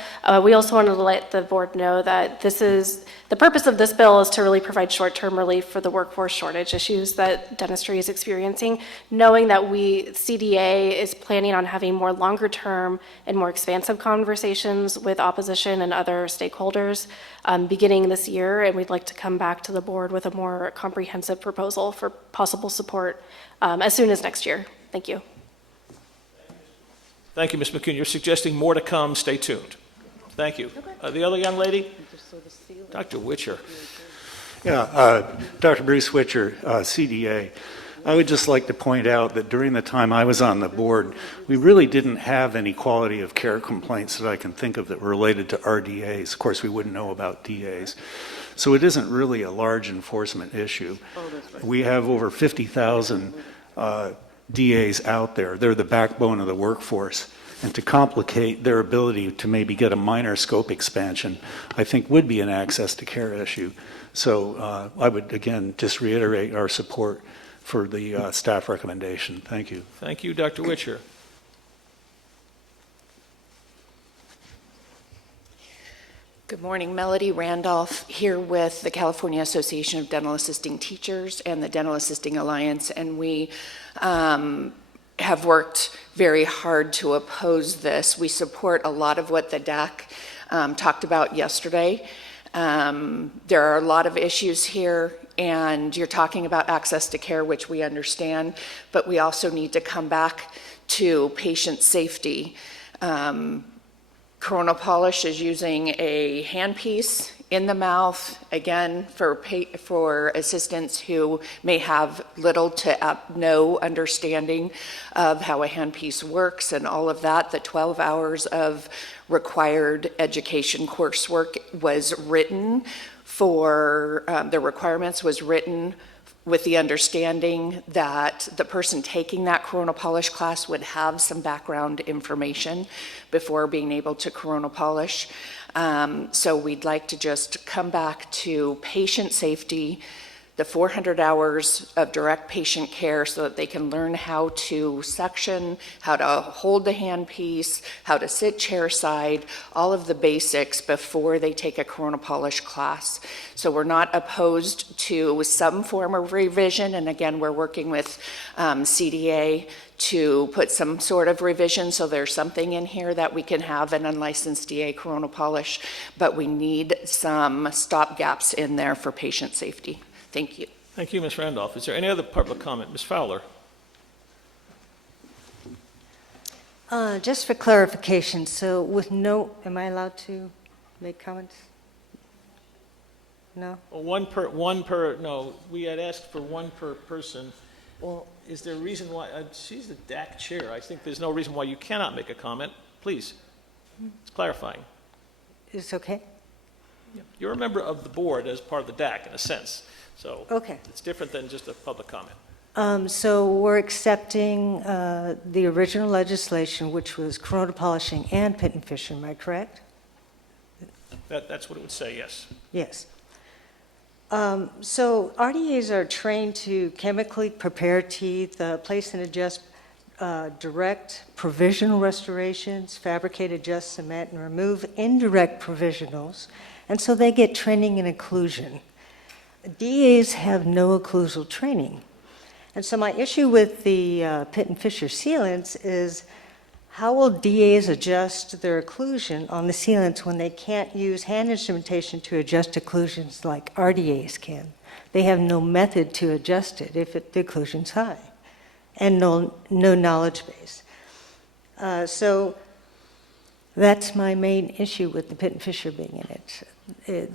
We also wanted to let the board know that the purpose of this bill is to really provide short-term relief for the workforce shortage issues that dentistry is experiencing, knowing that CDA is planning on having more longer-term and more expansive conversations with opposition and other stakeholders beginning this year, and we'd like to come back to the board with a more comprehensive proposal for possible support as soon as next year. Thank you. Thank you, Ms. McCune. You're suggesting more to come. Stay tuned. Thank you. The other young lady? Dr. Witcher. Dr. Bruce Switcher, CDA. I would just like to point out that during the time I was on the board, we really didn't have any quality of care complaints that I can think of that were related to RDAs. Of course, we wouldn't know about DAs. So it isn't really a large enforcement issue. We have over 50,000 DAs out there. They're the backbone of the workforce. And to complicate their ability to maybe get a minor scope expansion, I think would be an access to care issue. So I would, again, just reiterate our support for the staff recommendation. Thank you. Thank you, Dr. Witcher. Good morning, Melody Randolph here with the California Association of Dental Assisting Teachers and the Dental Assisting Alliance, and we have worked very hard to oppose this. We support a lot of what the DAC talked about yesterday. There are a lot of issues here, and you're talking about access to care, which we understand, but we also need to come back to patient safety. Coronal polish is using a handpiece in the mouth, again, for assistants who may have little to no understanding of how a handpiece works and all of that. The 12 hours of required education coursework was written for, the requirements was written with the understanding that the person taking that coronal polish class would have some background information before being able to coronal polish. So we'd like to just come back to patient safety, the 400 hours of direct patient care so that they can learn how to suction, how to hold the handpiece, how to sit chair side, all of the basics before they take a coronal polish class. So we're not opposed to some form of revision, and again, we're working with CDA to put some sort of revision so there's something in here that we can have an unlicensed DA coronal polish, but we need some stop gaps in there for patient safety. Thank you. Thank you, Ms. Randolph. Is there any other public comment? Ms. Fowler? Just for clarification, so with no, am I allowed to make comments? No? Well, no, we had asked for one per person. Well, is there a reason why, she's the DAC chair. I think there's no reason why you cannot make a comment. Please, it's clarifying. It's okay? You're a member of the board as part of the DAC in a sense. So okay. It's different than just a public comment. So we're accepting the original legislation, which was corona polishing and pit and fissure, am I correct? That's what it would say, yes. Yes. So RDAs are trained to chemically prepare teeth, place and adjust direct provisional restorations, fabricate, adjust, cement, and remove indirect provisionals. And so they get training in occlusion. DAs have no occlusal training. And so my issue with the pit and fissure sealants is how will DAs adjust their occlusion on the sealants when they can't use hand instrumentation to adjust occlusions like RDAs can? They have no method to adjust it if the occlusion's high and no knowledge base. So that's my main issue with the pit and fissure being in it.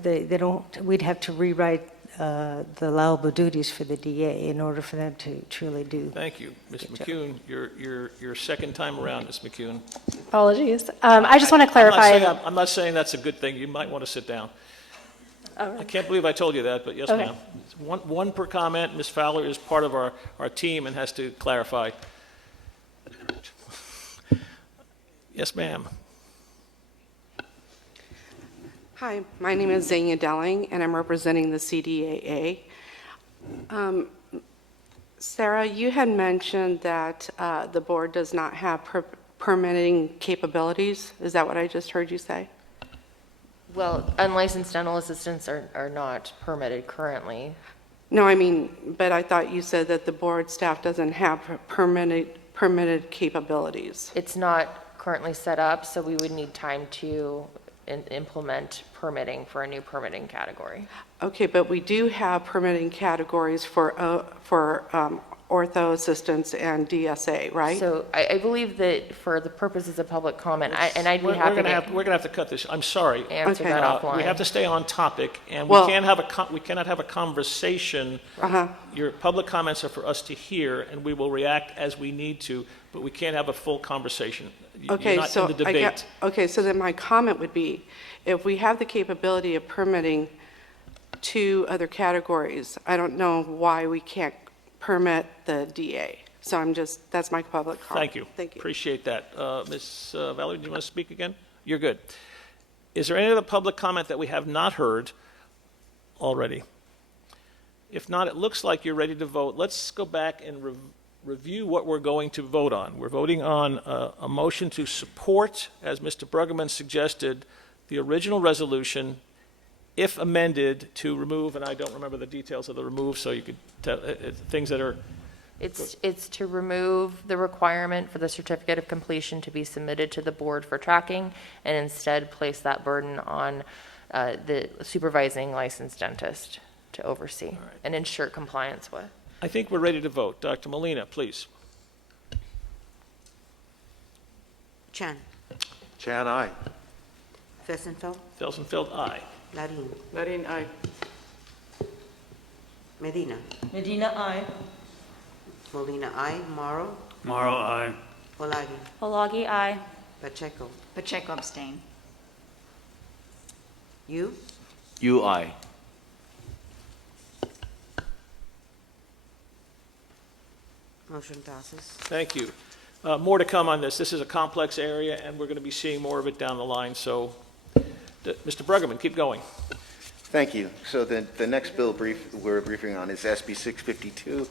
They don't, we'd have to rewrite the allowable duties for the DA in order for them to truly do. Thank you. Ms. McCune, your second time around, Ms. McCune. Apologies. I just want to clarify. I'm not saying that's a good thing. You might want to sit down. Oh, right. I can't believe I told you that, but yes, Okay. ma'am. One per comment. Ms. Fowler is part of our team and has to clarify. Yes, ma'am. Hi, my name is Zania Delling, and I'm representing the CDAA. Sarah, you had mentioned that the board does not have permitting capabilities. Is that what I just heard you say? Well, unlicensed dental assistants are not permitted currently. No, I mean, but I thought you said that the board staff doesn't have permitted capabilities. It's not currently set up, so we would need time to implement permitting for a new permitting category. Okay, but we do have permitting categories for ortho assistants and DSA, right? So I believe that for the purposes of public comment, I'd be We're happy gonna to we're gonna have to cut this. I'm sorry. answer Okay. that We offline. have to stay on topic, and Well- we cannot have a conversation. Uh-huh. Your public comments are for us to hear, and we will react as we need to, but we can't have a full conversation. You're Okay, not so in the I debate. get, okay, so then my comment would be, if we have the capability of permitting 2 other categories, I don't know why we can't permit the DA. So that's my public comment. Thank you. Thank you. Appreciate that. Ms. Valerie, do you want to speak again? You're good. Is there any other public comment that we have not heard already? If not, it looks like you're ready to vote. Let's go back and review what we're going to vote on. We're voting on a motion to support, as Mr. Bruggeman suggested, the original resolution, if amended, to remove, and I don't remember the details of the remove, so you could tell, things that are, It's to remove the requirement for the certificate of completion to be submitted to the board for tracking, and instead place that burden on the supervising licensed dentist to oversee and ensure compliance with. I think we're ready to vote. Dr. Molina, please. Chan, Chan, aye. Fessenfeld, Felsenfeld, aye. Larin, Larin, aye. Medina, Medina, aye. Molina, I, Morrow, Morrow, aye. Olagi, Olagi, aye. Pacheco, Pacheco abstain. you, UI. motion passes. Thank you. More to come on this. This is a complex area, and we're going to be seeing more of it down the line. So, Mr. Bruggeman, keep going. Thank you. So the next bill we're briefing on is SB 652,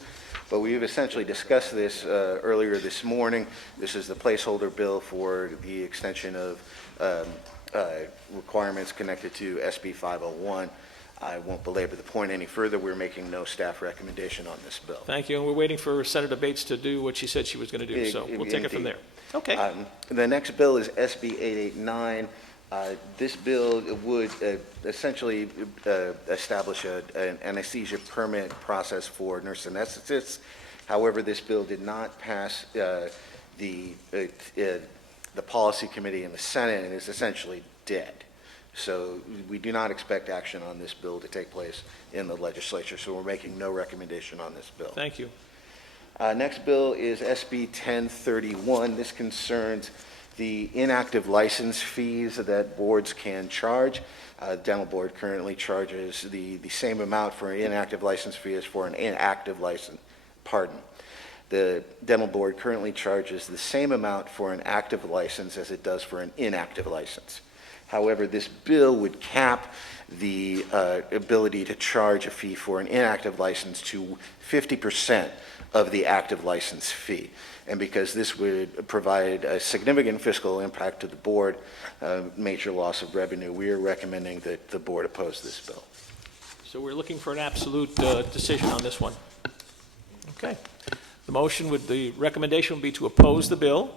but we've essentially discussed this earlier this morning. This is the placeholder bill for the extension of requirements connected to SB 501. I won't belabor the point any further. We're making no staff recommendation on this bill. Thank you. And we're waiting for Senator Bates to do what she said she was going to do. So we'll take it from there. Okay. The next bill is SB 889. This bill would essentially establish an anesthesia permit process for nurse anesthetists. However, this bill did not pass the policy committee in the Senate and is essentially dead. So we do not expect action on this bill to take place in the legislature, so we're making no recommendation on this bill. Thank you. Next bill is SB 1031. This concerns the inactive license fees that boards can charge. Dental board currently charges the same amount for an inactive license fee as for an inactive license. The dental board currently charges the same amount for an active license as it does for an inactive license. However, this bill would cap the ability to charge a fee for an inactive license to 50% of the active license fee. And because this would provide a significant fiscal impact to the board, major loss of revenue, we are recommending that the board oppose this bill. So we're looking for an absolute decision on this one. Okay. The recommendation would be to oppose the bill.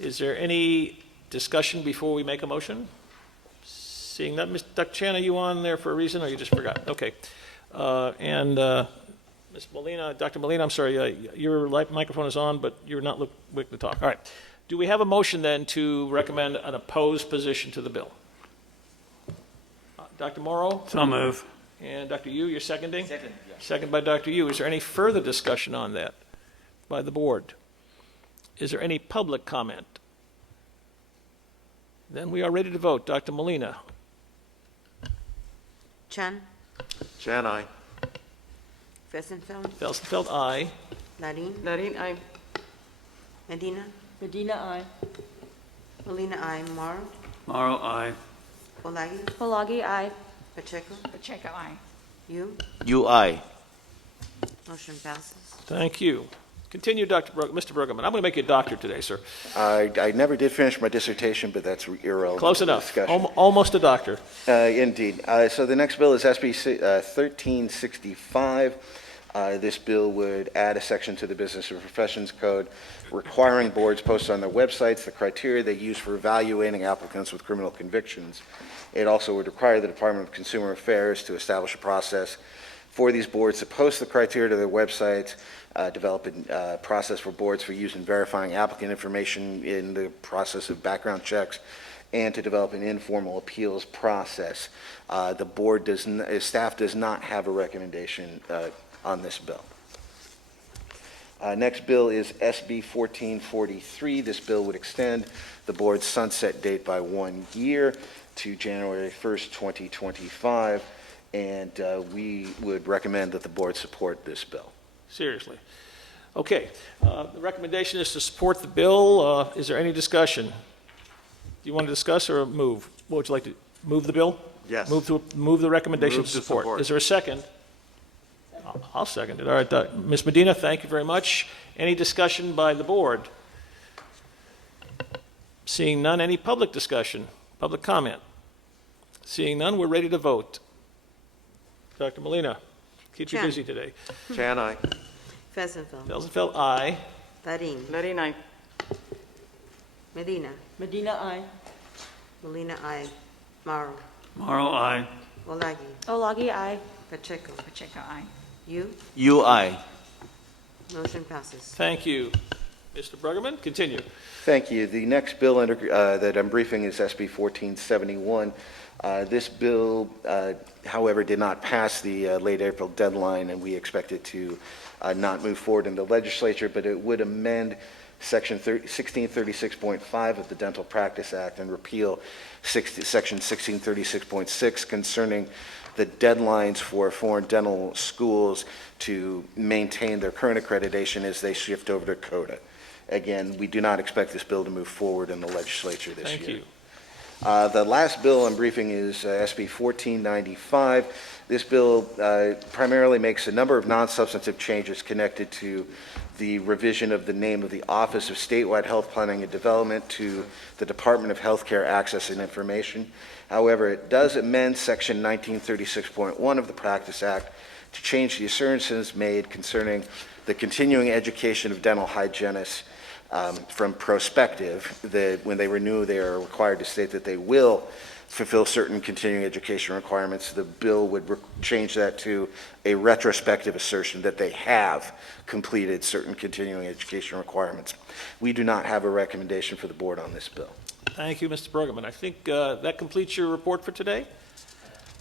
Is there any discussion before we make a motion? Seeing that, Dr. Chan, are you on there for a reason, or you just forgot? Okay. Ms. Molina, Dr. Molina, I'm sorry, your microphone is on, but you're not willing to talk. All right. Do we have a motion then to recommend an opposed position to the bill? Dr. Morrow? So move. And Dr. Lieu, you're seconding? Second, yeah. Second by Dr. Lieu. Is there any further discussion on that by the board? Is there any public comment? Then we are ready to vote. Dr. Molina. Chan, Chan, aye. Fessenfeld, Felsenfeld, aye. Larin, Larin, aye. Medina, Medina, aye. Molina, I, Morrow, Morrow, aye. Olagi, Olagi, aye. Pacheco, Pacheco, aye. you, UI. motion passes. Thank you. Continue, Mr. Bruggeman. I'm going to make you a doctor today, sir. I never did finish my dissertation, but that's irrelevant. Close to the enough. discussion. Almost a doctor. Indeed. So the next bill is SB 1365. This bill would add a section to the Business and Professions Code requiring boards post on their websites the criteria they use for evaluating applicants with criminal convictions. It also would require the Department of Consumer Affairs to establish a process for these boards to post the criteria to their websites, develop a process for boards for use in verifying applicant information in the process of background checks, and to develop an informal appeals process. The board staff does not have a recommendation on this bill. Next bill is SB 1443. This bill would extend the board's sunset date by 1 year to January 1st, 2025, and we would recommend that the board support this bill. Seriously. Okay, the recommendation is to support the bill. Is there any discussion? Do you want to discuss or move? What would you like to, move the bill? Yes. Move the recommendation Move to to support. support. Is there a second? I'll second it. All right, Ms. Medina, thank you very much. Any discussion by the board? Seeing none, any public discussion, public comment? Seeing none, we're ready to vote. Dr. Molina, keep you Chan. busy today. Chan, aye. Fesenfeld. Felsenfeld, aye. Larin. Larin, aye. Medina. Medina, aye. Molina, aye. Mauro. Morrow, aye. Olagi. Olagi, aye. Pacheco. Pacheco, aye. You, aye. Motion passes. Thank you. Mr. Bruggeman, continue. Thank you. The next bill that I'm briefing is SB 1471. This bill, however, did not pass the late April deadline, and we expect it to not move forward in the legislature, but it would amend Section 1636.5 of the Dental Practice Act and repeal Section 1636.6 concerning the deadlines for foreign dental schools to maintain their current accreditation as they shift over to CODA. Again, we do not expect this bill to move forward in the legislature this year. Thank you. The last bill I'm briefing is SB 1495. This bill primarily makes a number of non-substantive changes connected to the revision of the name of the Office of Statewide Health Planning and Development to the Department of Healthcare Access and Information. However, it does amend Section 1936.1 of the Practice Act to change the assurances made concerning the continuing education of dental hygienists from prospective, that when they renew, they are required to state that they will fulfill certain continuing education requirements. The bill would change that to a retrospective assertion that they have completed certain continuing education requirements. We do not have a recommendation for the board on this bill. Thank you, Mr. Bruggeman. I think that completes your report for today.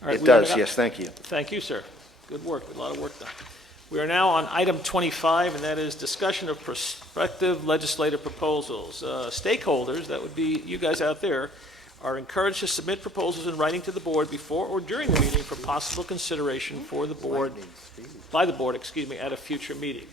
All right, It we are does, now- yes, thank you. Thank you, sir. Good work, a lot of work done. We are now on item 25, and that is discussion of prospective legislative proposals. Stakeholders, that would be you guys out there, are encouraged to submit proposals in writing to the board before or during the meeting for possible consideration for the board, by the board, at a future meeting.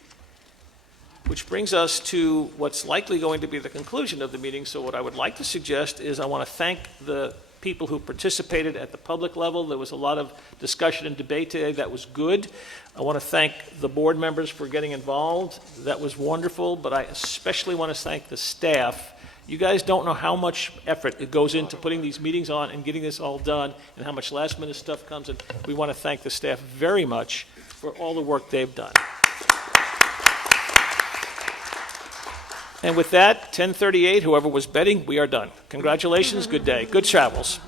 Which brings us to what's likely going to be the conclusion of the meeting. So what I would like to suggest is I want to thank the people who participated at the public level. There was a lot of discussion and debate today. That was good. I want to thank the board members for getting involved. That was wonderful, but I especially want to thank the staff. You guys don't know how much effort it goes into putting these meetings on and getting this all done, and how much last-minute stuff comes in. We want to thank the staff very much for all the work they've done. And with that, 10:38, whoever was betting, we are done. Congratulations, good day, good travels.